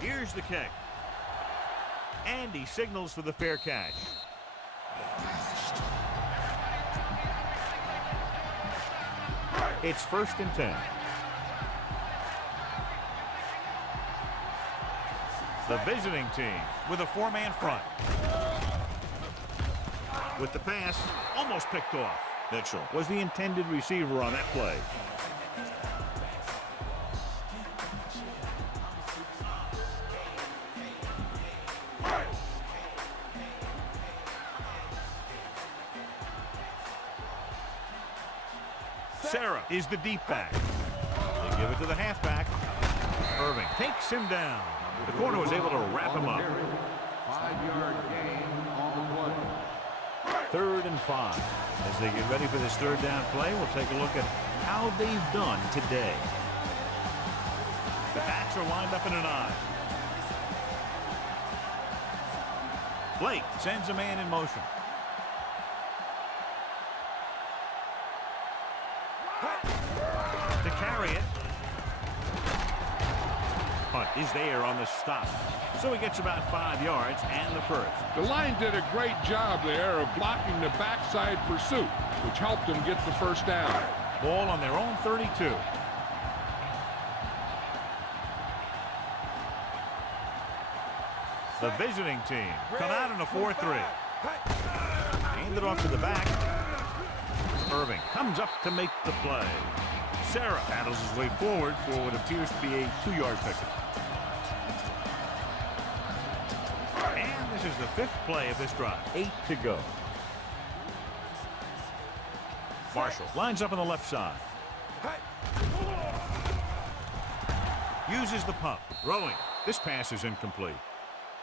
Here's the kick. And he signals for the fair catch. It's 1st and 10. The visiting team with a 4-man front. With the pass, almost picked off. Mitchell was the intended receiver on that play. Sarah is the deep back. They give it to the halfback. Irving takes him down. The corner was able to wrap him up. 5-yard gain on the play. 3rd and 5. As they get ready for this 3rd down play, we'll take a look at how they've done today. The backs are lined up in an I. Blake sends a man in motion. To carry it. Punt is there on the stop. So he gets about 5 yards and the 1st. The line did a great job there of blocking the backside pursuit, which helped them get the 1st down. Ball on their own 32. The visiting team come out in a 4-3. Hand it off to the back. Irving comes up to make the play. Sarah battles his way forward for what appears to be a 2-yard pickup. And this is the 5th play of this drive. 8 to go. Marshall lines up on the left side. Uses the pump. Throwing. This pass is incomplete.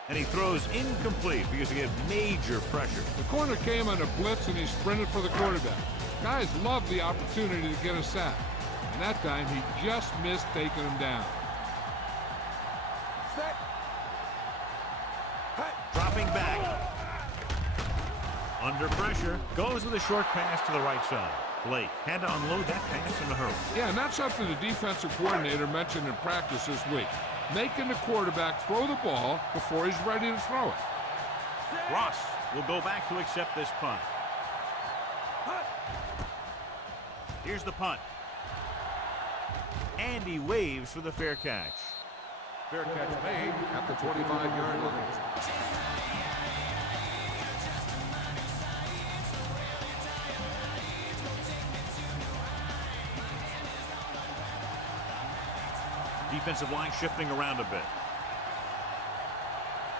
And he throws incomplete because he had major pressure. The corner came on a blitz and he sprinted for the quarterback. Guys love the opportunity to get a sack. And that time he just missed taking him down. Dropping back. Under pressure. Goes with a short pass to the right side. Blake had to unload that pass in a hurry. Yeah, and that's something the defensive coordinator mentioned in practice this week. Making the quarterback throw the ball before he's ready to throw it. Ross will go back to accept this punt. Here's the punt. And he waves for the fair catch. Fair catch made at the 25-yard line. Defensive line shifting around a bit.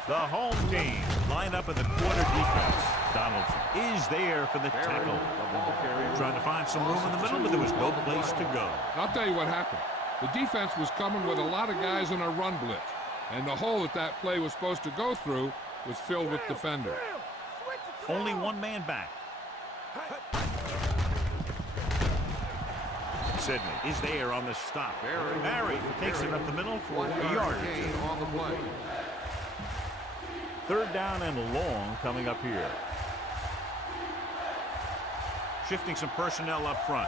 The home team line up in the quarter defense. Donaldson is there for the tackle. Trying to find some room in the middle, but there was no place to go. I'll tell you what happened. The defense was coming with a lot of guys in a run blitz, and the hole that play was supposed to go through was filled with defenders. Only one man back. Sidney is there on the stop. Barry takes it up the middle for a yard. Gain on the play. Third down and long coming up here. Shifting some personnel up front.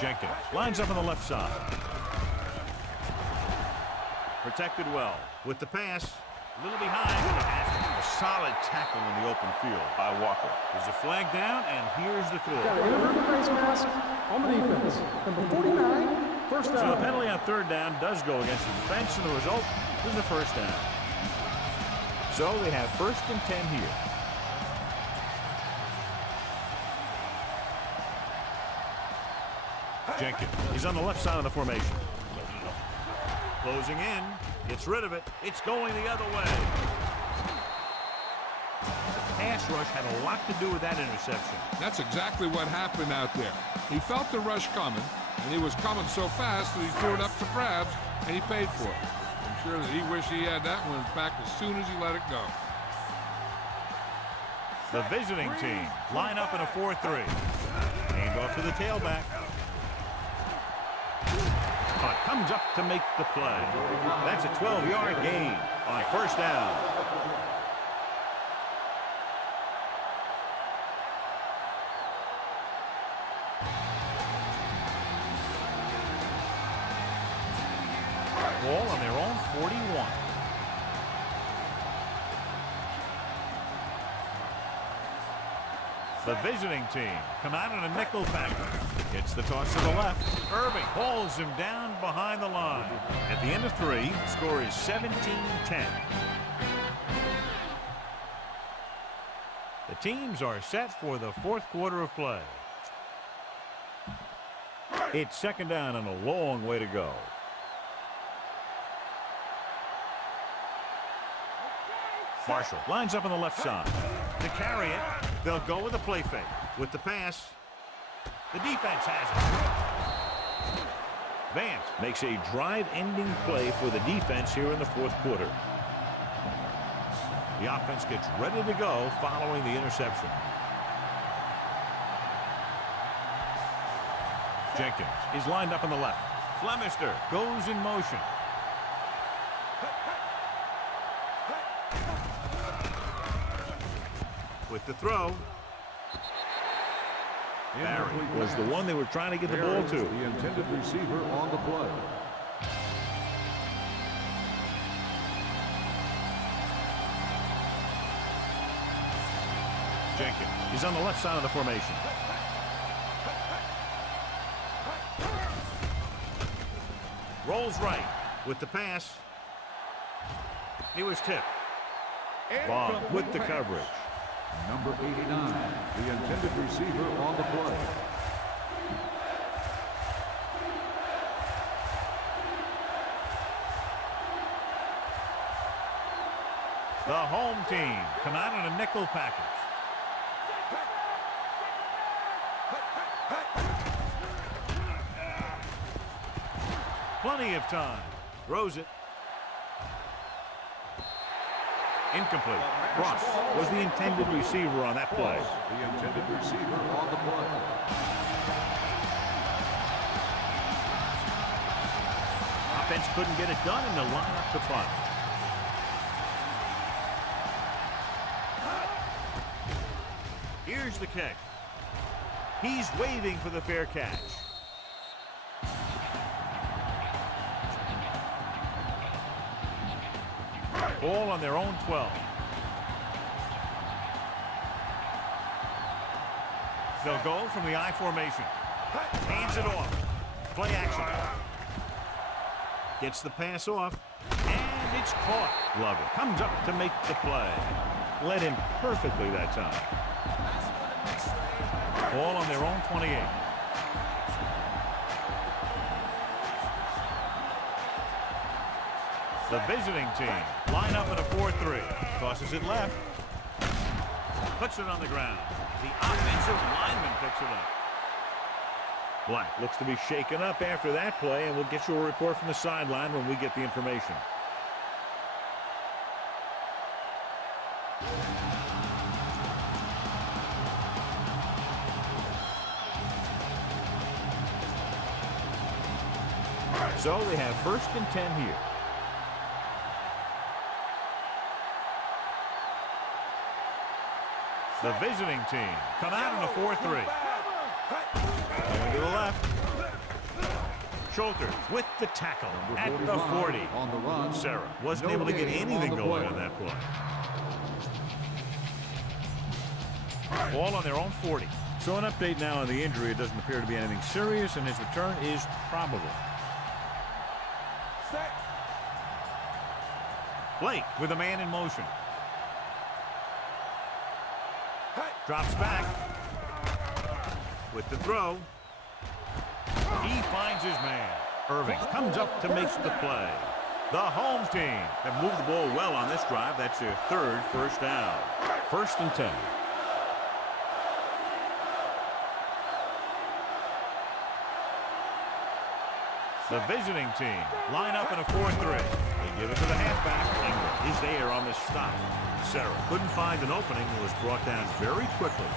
Jenkins lines up on the left side. Protected well with the pass. A little behind. A solid tackle in the open field by Walker. There's a flag down, and here's the call. Got an inverted face mask on the defense. Number 49, first down. So the penalty on third down does go against the defense, and the result is a first down. So they have first and 10 here. Jenkins is on the left side of the formation. Closing in. Gets rid of it. It's going the other way. The pass rush had a lot to do with that interception. That's exactly what happened out there. He felt the rush coming, and he was coming so fast that he threw it up for grabs, and he paid for it. I'm sure that he wished he had that one back as soon as he let it go. The visiting team line up in a 4-3. Hand off to the tailback. Punt comes up to make the play. That's a 12-yard gain on first down. Ball on their own 41. The visiting team come out in a nickel package. Gets the toss to the left. Irving hauls him down behind the line. At the end of 3, score is 17-10. The teams are set for the fourth quarter of play. It's second down and a long way to go. Marshall lines up on the left side. To carry it, they'll go with a play fake. With the pass, the defense has it. Vance makes a drive-ending play for the defense here in the fourth quarter. The offense gets ready to go following the interception. Jenkins is lined up on the left. Flemister goes in motion. With the throw. Barry was the one they were trying to get the ball to. The intended receiver on the play. Jenkins is on the left side of the formation. Rolls right with the pass. He was tipped. Bond with the coverage. Number 89, the intended receiver on the play. The home team come out in a nickel package. Plenty of time. Throws it. Incomplete. Cross was the intended receiver on that play. The intended receiver on the play. Offense couldn't get it done, and they'll line up the punt. Here's the kick. He's waving for the fair catch. Ball on their own 12. They'll go from the I formation. Hands it off. Play action. Gets the pass off. And it's caught. Glover comes up to make the play. Led him perfectly that time. Ball on their own 28. The visiting team line up in a 4-3. Tosses it left. Puts it on the ground. The offensive lineman picks it up. Black looks to be shaken up after that play, and we'll get you a report from the sideline when we get the information. So they have 1st and 10 here. The visiting team come out in a 4-3. Going to the left. Schulter with the tackle at the 40. On the run. Sarah wasn't able to get anything going on that play. Ball on their own 40. So an update now on the injury. It doesn't appear to be anything serious, and his return is probable. Blake with a man in motion. Drops back with the throw. He finds his man. Irving comes up to make the play. The home team have moved the ball well on this drive. That's their 3rd first down. 1st and 10. The visiting team line up in a 4-3. They give it to the halfback. Ingram is there on the stop. Sarah couldn't find an opening and was brought down very quickly.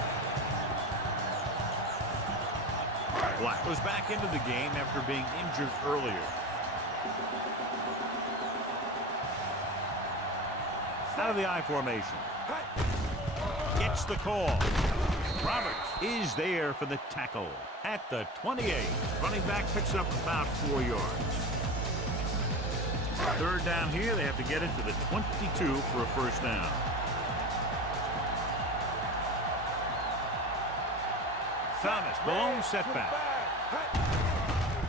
Black was back into the game after being injured earlier. Out of the I formation. Gets the call. Roberts is there for the tackle at the 28. Running back picks up about 4 yards. 3rd down here. They have to get it to the 22 for a first down. Thomas, blown setback.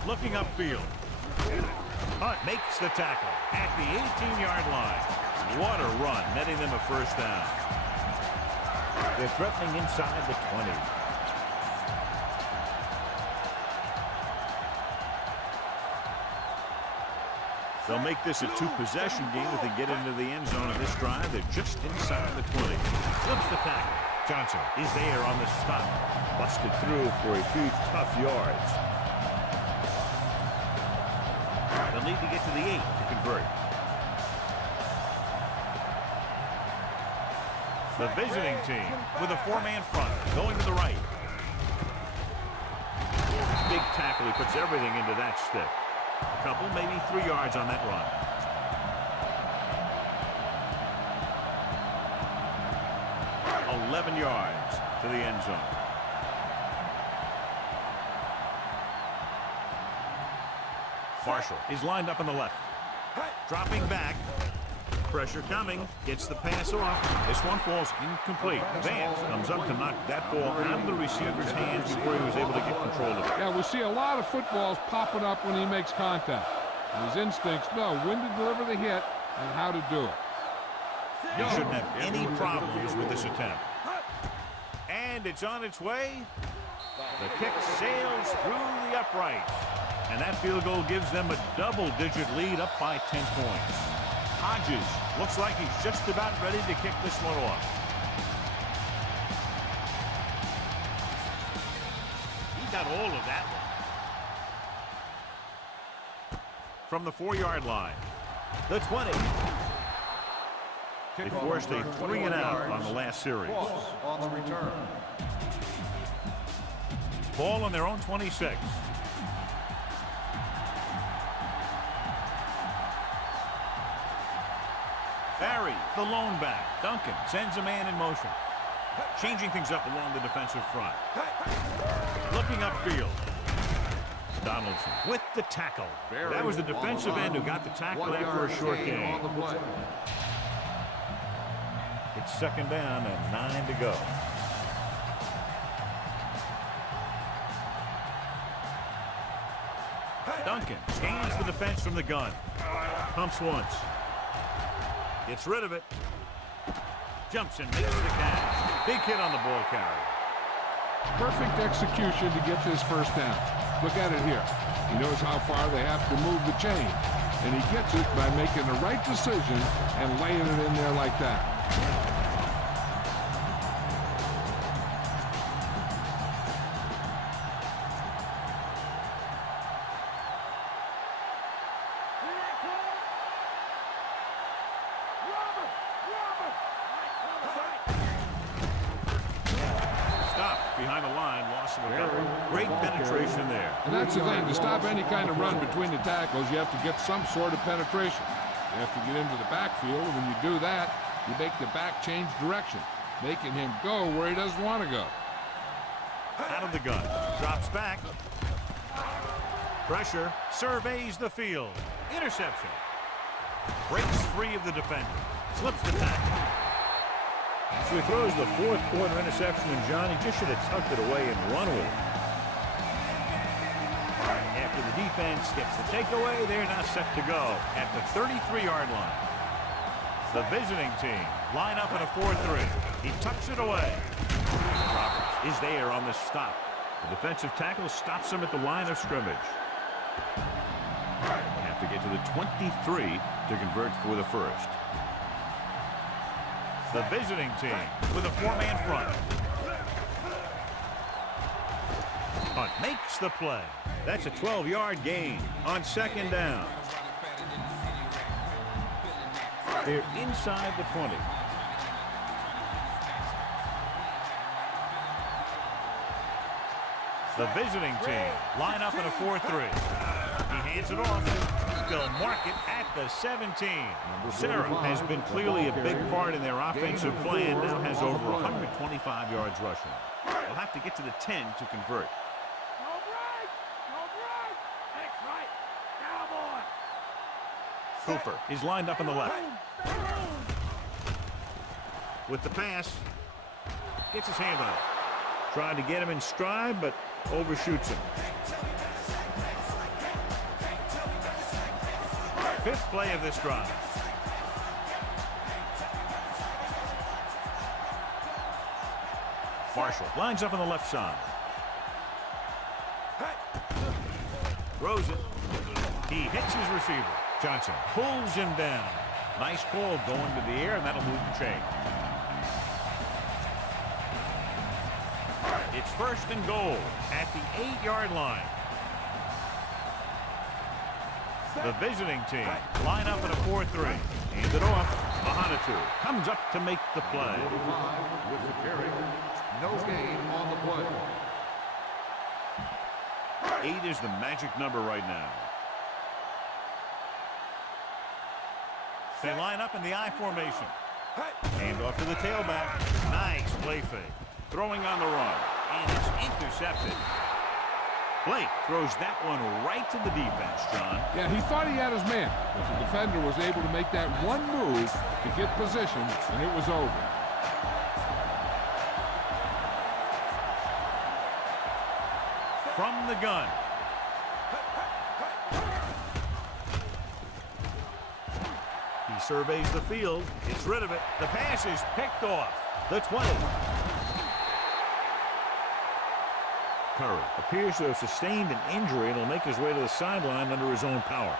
Looking upfield. Hunt makes the tackle at the 18-yard line. What a run, netting them a first down. They're threatening inside the 20. They'll make this a 2-possession game if they get into the end zone of this drive. They're just inside the 20. Flips the tackle. Johnson is there on the stop. Busted through for a few tough yards. They'll need to get to the 8 to convert. The visiting team with a 4-man front going to the right. Big tackle. He puts everything into that stick. A couple, maybe 3 yards on that run. – 11 yards to the end zone. Marshall is lined up on the left. Dropping back. Pressure coming. Gets the pass off. This one falls incomplete. Vance comes up to knock that ball out of the receiver's hands before he was able to get control of it. Yeah, we see a lot of footballs popping up when he makes contact. And his instincts know when to deliver the hit and how to do it. He shouldn't have any problems with this attempt. And it's on its way. The kick sails through the uprights. And that field goal gives them a double-digit lead, up by 10 points. Hodges looks like he's just about ready to kick this one off. He got all of that one. from the 4-yard line. The 20. They forced a 3 and out on the last series. On the return. Ball on their own 26. Barry, the lone back. Duncan sends a man in motion. Changing things up along the defensive front. Looking upfield. Donaldson with the tackle. That was the defensive end who got the tackle after a short gain. It's 2nd down and 9 to go. Duncan scans the defense from the gun. Pumps once. Gets rid of it. Jumps and makes the catch. Big hit on the ball carrier. Perfect execution to get this first down. Look at it here. He knows how far they have to move the chain. And he gets it by making the right decision and laying it in there like that. Behind the line, loss of a couple. Great penetration there. And that's the thing. To stop any kind of run between the tackles, you have to get some sort of penetration. You have to get into the backfield, and when you do that, you make the back change direction, making him go where he doesn't want to go. Out of the gun. Drops back. Pressure. Surveys the field. Interception. Breaks free of the defender. Slips the tackle. So he throws the 4th quarter interception, and John, he just should have tucked it away and run with it. After the defense gets the takeaway, they're now set to go at the 33-yard line. The visiting team line up in a 4-3. He tucks it away. Roberts is there on the stop. The defensive tackle stops him at the line of scrimmage. They have to get to the 23 to convert for the first. The visiting team with a 4-man front. Hunt makes the play. That's a 12-yard gain on 2nd down. They're inside the 20. The visiting team line up in a 4-3. He hands it off. They'll mark it at the 17. Sarah has been clearly a big part in their offensive plan. Now has over 125 yards rushing. They'll have to get to the 10 to convert. Cooper is lined up on the left. With the pass, gets his hand on it. Trying to get him in stride, but overshoots him. 5th play of this drive. Marshall lines up on the left side. Throws it. He hits his receiver. Johnson pulls him down. Nice call going to the air, and that'll move the chain. It's 1st and goal at the 8-yard line. The visiting team line up in a 4-3. Hand it off. Mahanitu comes up to make the play. With the carry. No gain on the play. 8 is the magic number right now. They line up in the I formation. Hand off to the tailback. Nice play fake. Throwing on the run. And it's intercepted. Blake throws that one right to the defense, John. Yeah, he thought he had his man, but the defender was able to make that one move to get position, and it was over. From the gun. He surveys the field, gets rid of it. The pass is picked off. The 20. Curry appears to have sustained an injury and will make his way to the sideline under his own power.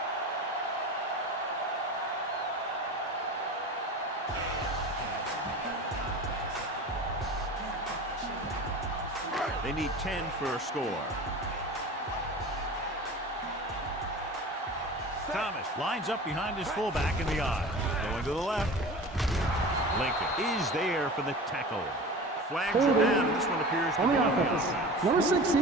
They need 10 for a score. Thomas lines up behind his fullback in the I. Going to the left. Lincoln is there for the tackle. Flags are down, and this one appears to On be the on the offense. offense. Number 60.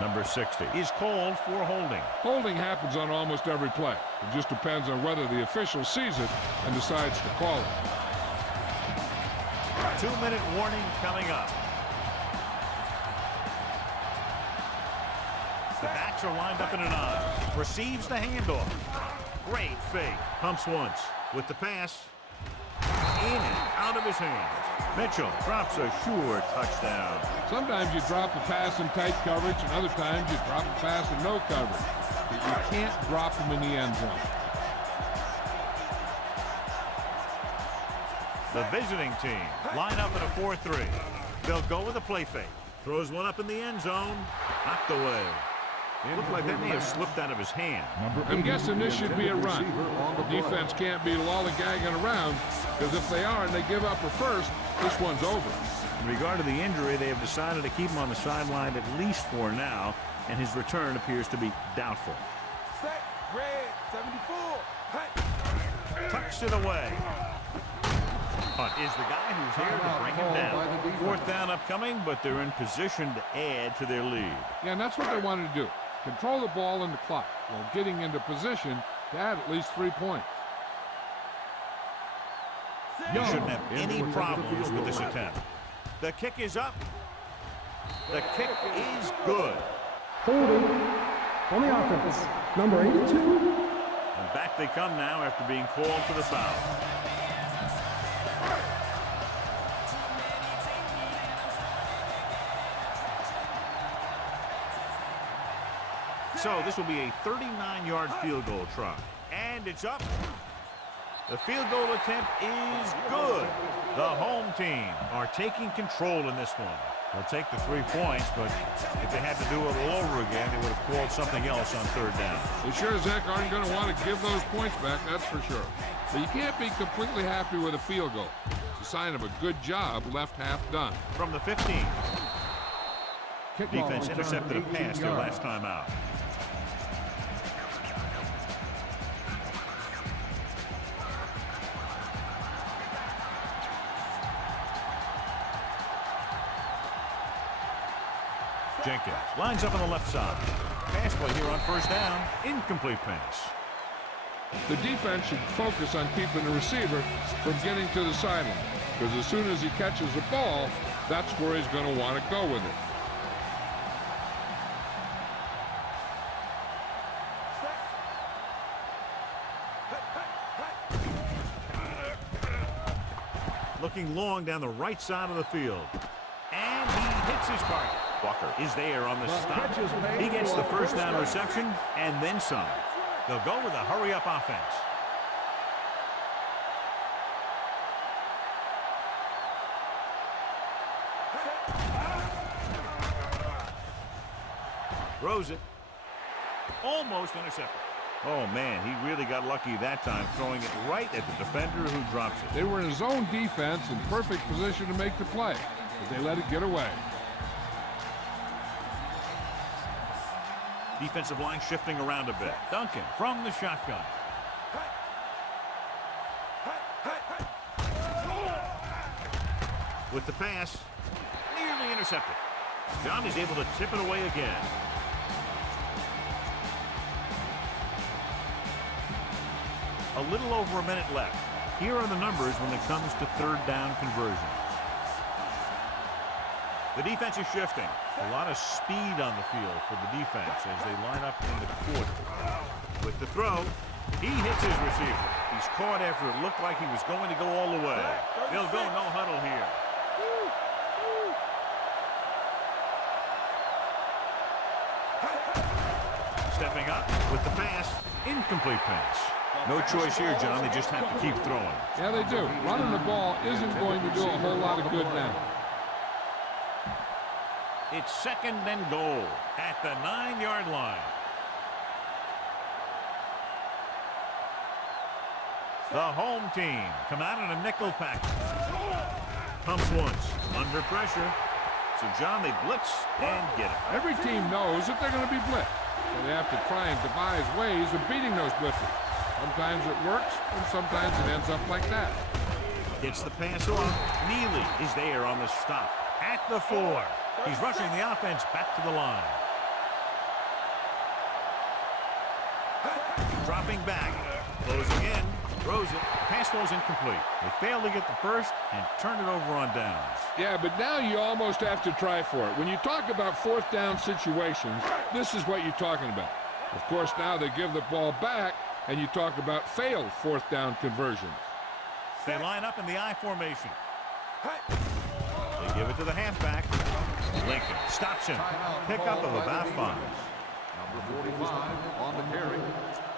Number 60 is called for holding. Holding happens on almost every play. It just depends on whether the official sees it and decides to call it. 2-minute warning coming up. The backs are lined up in an I. Receives the handoff. Great fake. Pumps once. With the pass. In and out of his hands. Mitchell drops a sure touchdown. Sometimes you drop the pass in tight coverage, and other times you drop the pass in no coverage. But you can't drop them in the end zone. The visiting team line up in a 4-3. They'll go with a play fake. Throws one up in the end zone. Knocked away. Looked like that may have slipped out of his hand. I'm guessing this should be a run. The defense can't be lollygagging around, because if they are and they give up a first, this one's over. In regard to the injury, they have decided to keep him on the sideline at least for now, and his return appears to be doubtful. Set, red, 74. Tucks it away. Hunt is the guy who's here to bring him down. Fourth down upcoming, but they're in position to add to their lead. Yeah, and that's what they wanted to do. Control the ball and the clock while getting into position to add at least 3 points. He shouldn't have any problems with this attempt. The kick is up. The kick is good. Holding on the offense. Number 82. And back they come now after being called for the foul. So this will be a 39-yard field goal try. And it's up. The field goal attempt is good. The home team are taking control in this one. They'll take the 3 points, but if they had to do it all over again, they would have called something else on third down. They sure as heck aren't going to want to give those points back, that's for sure. But you can't be completely happy with a field goal. It's a sign of a good job left half done. From the 15. Defense intercepted a pass their last time out. Jenkins lines up on the left side. Pass play here on first down. Incomplete pass. The defense should focus on keeping the receiver from getting to the sideline, because as soon as he catches the ball, that's where he's going to want to go with it. Looking long down the right side of the field. And he hits his target. Walker is there on the stop. He gets the first down reception and then some. They'll go with a hurry-up offense. Throws it. Almost intercepted. Oh, man, he really got lucky that time, throwing it right at the defender who drops it. They were in zone defense in perfect position to make the play, but they let it get away. Defensive line shifting around a bit. Duncan from the shotgun. With the pass, nearly intercepted. John is able to tip it away again. A little over a minute left. Here are the numbers when it comes to third down conversions. The defense is shifting. A lot of speed on the field for the defense as they line up in the quarter. With the throw, he hits his receiver. He's caught after it looked like he was going to go all the way. They'll go no huddle here. Stepping up with the pass. Incomplete pass. No choice here, John. They just have to keep throwing. Yeah, they do. Running the ball isn't going to do a whole lot of good now. It's second and goal at the 9-yard line. The home team come out in a nickel package. Pumps once. Under pressure. So, John, they blitz and get it. Every team knows that they're going to be blitzed. So they have to try and devise ways of beating those blitzers. Sometimes it works, and sometimes it ends up like that. Gets the pass off. Neely is there on the stop. At the 4. He's rushing the offense back to the line. Dropping back. Closing in. Throws it. Pass falls incomplete. They fail to get the first and turn it over on downs. Yeah, but now you almost have to try for it. When you talk about fourth down situations, this is what you're talking about. Of course, now they give the ball back, and you talk about failed fourth down conversions. They line up in the I formation. They give it to the halfback. Lincoln stops him. Pickup of about 5. Number 45 on the carry.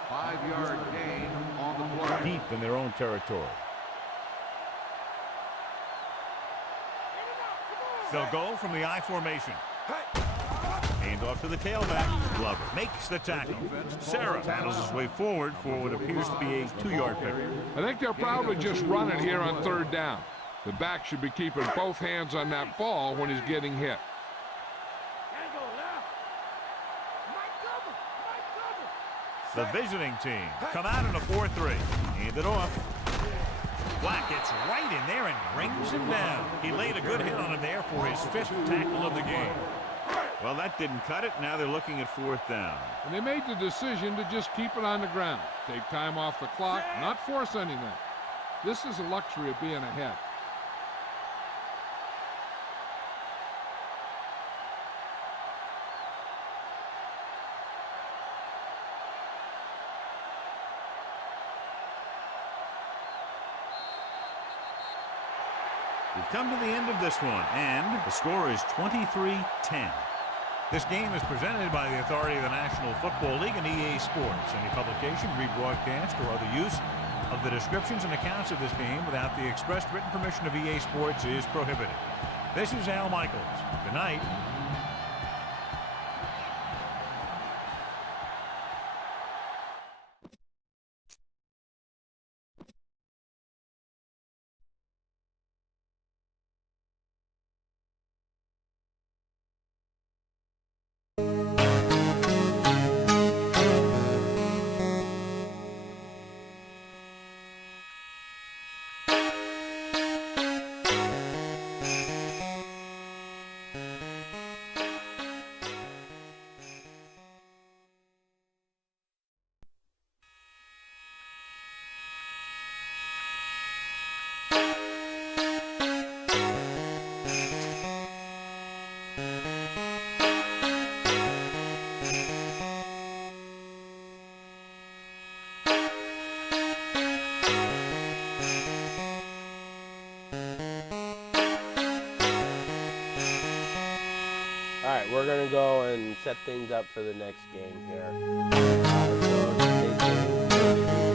5-yard gain on the play. Deep in their own territory. They'll go from the I formation. Hand off to the tailback. Glover makes the tackle. Sarah battles his way forward for what appears to be a 2-yard pickup. I think they'll probably just run it here on third down. The back should be keeping both hands on that ball when he's getting hit. The visiting team come out in a 4-3. Hand it off. Black gets right in there and brings him down. He laid a good hit on him there for his 5th tackle of the game. Well, that didn't cut it. Now they're looking at 4th down. And they made the decision to just keep it on the ground. Take time off the clock, not force anything. This is the luxury of being ahead. We've come to the end of this one, and the score is 23-10. This game is presented by the authority of the National Football League and EA Sports. Any publication, rebroadcast, or other use of the descriptions and accounts of this game without the express written permission of EA Sports is prohibited. This is Al Michaels. Good night. We're going to go and set things up for the next game here. So stay tuned.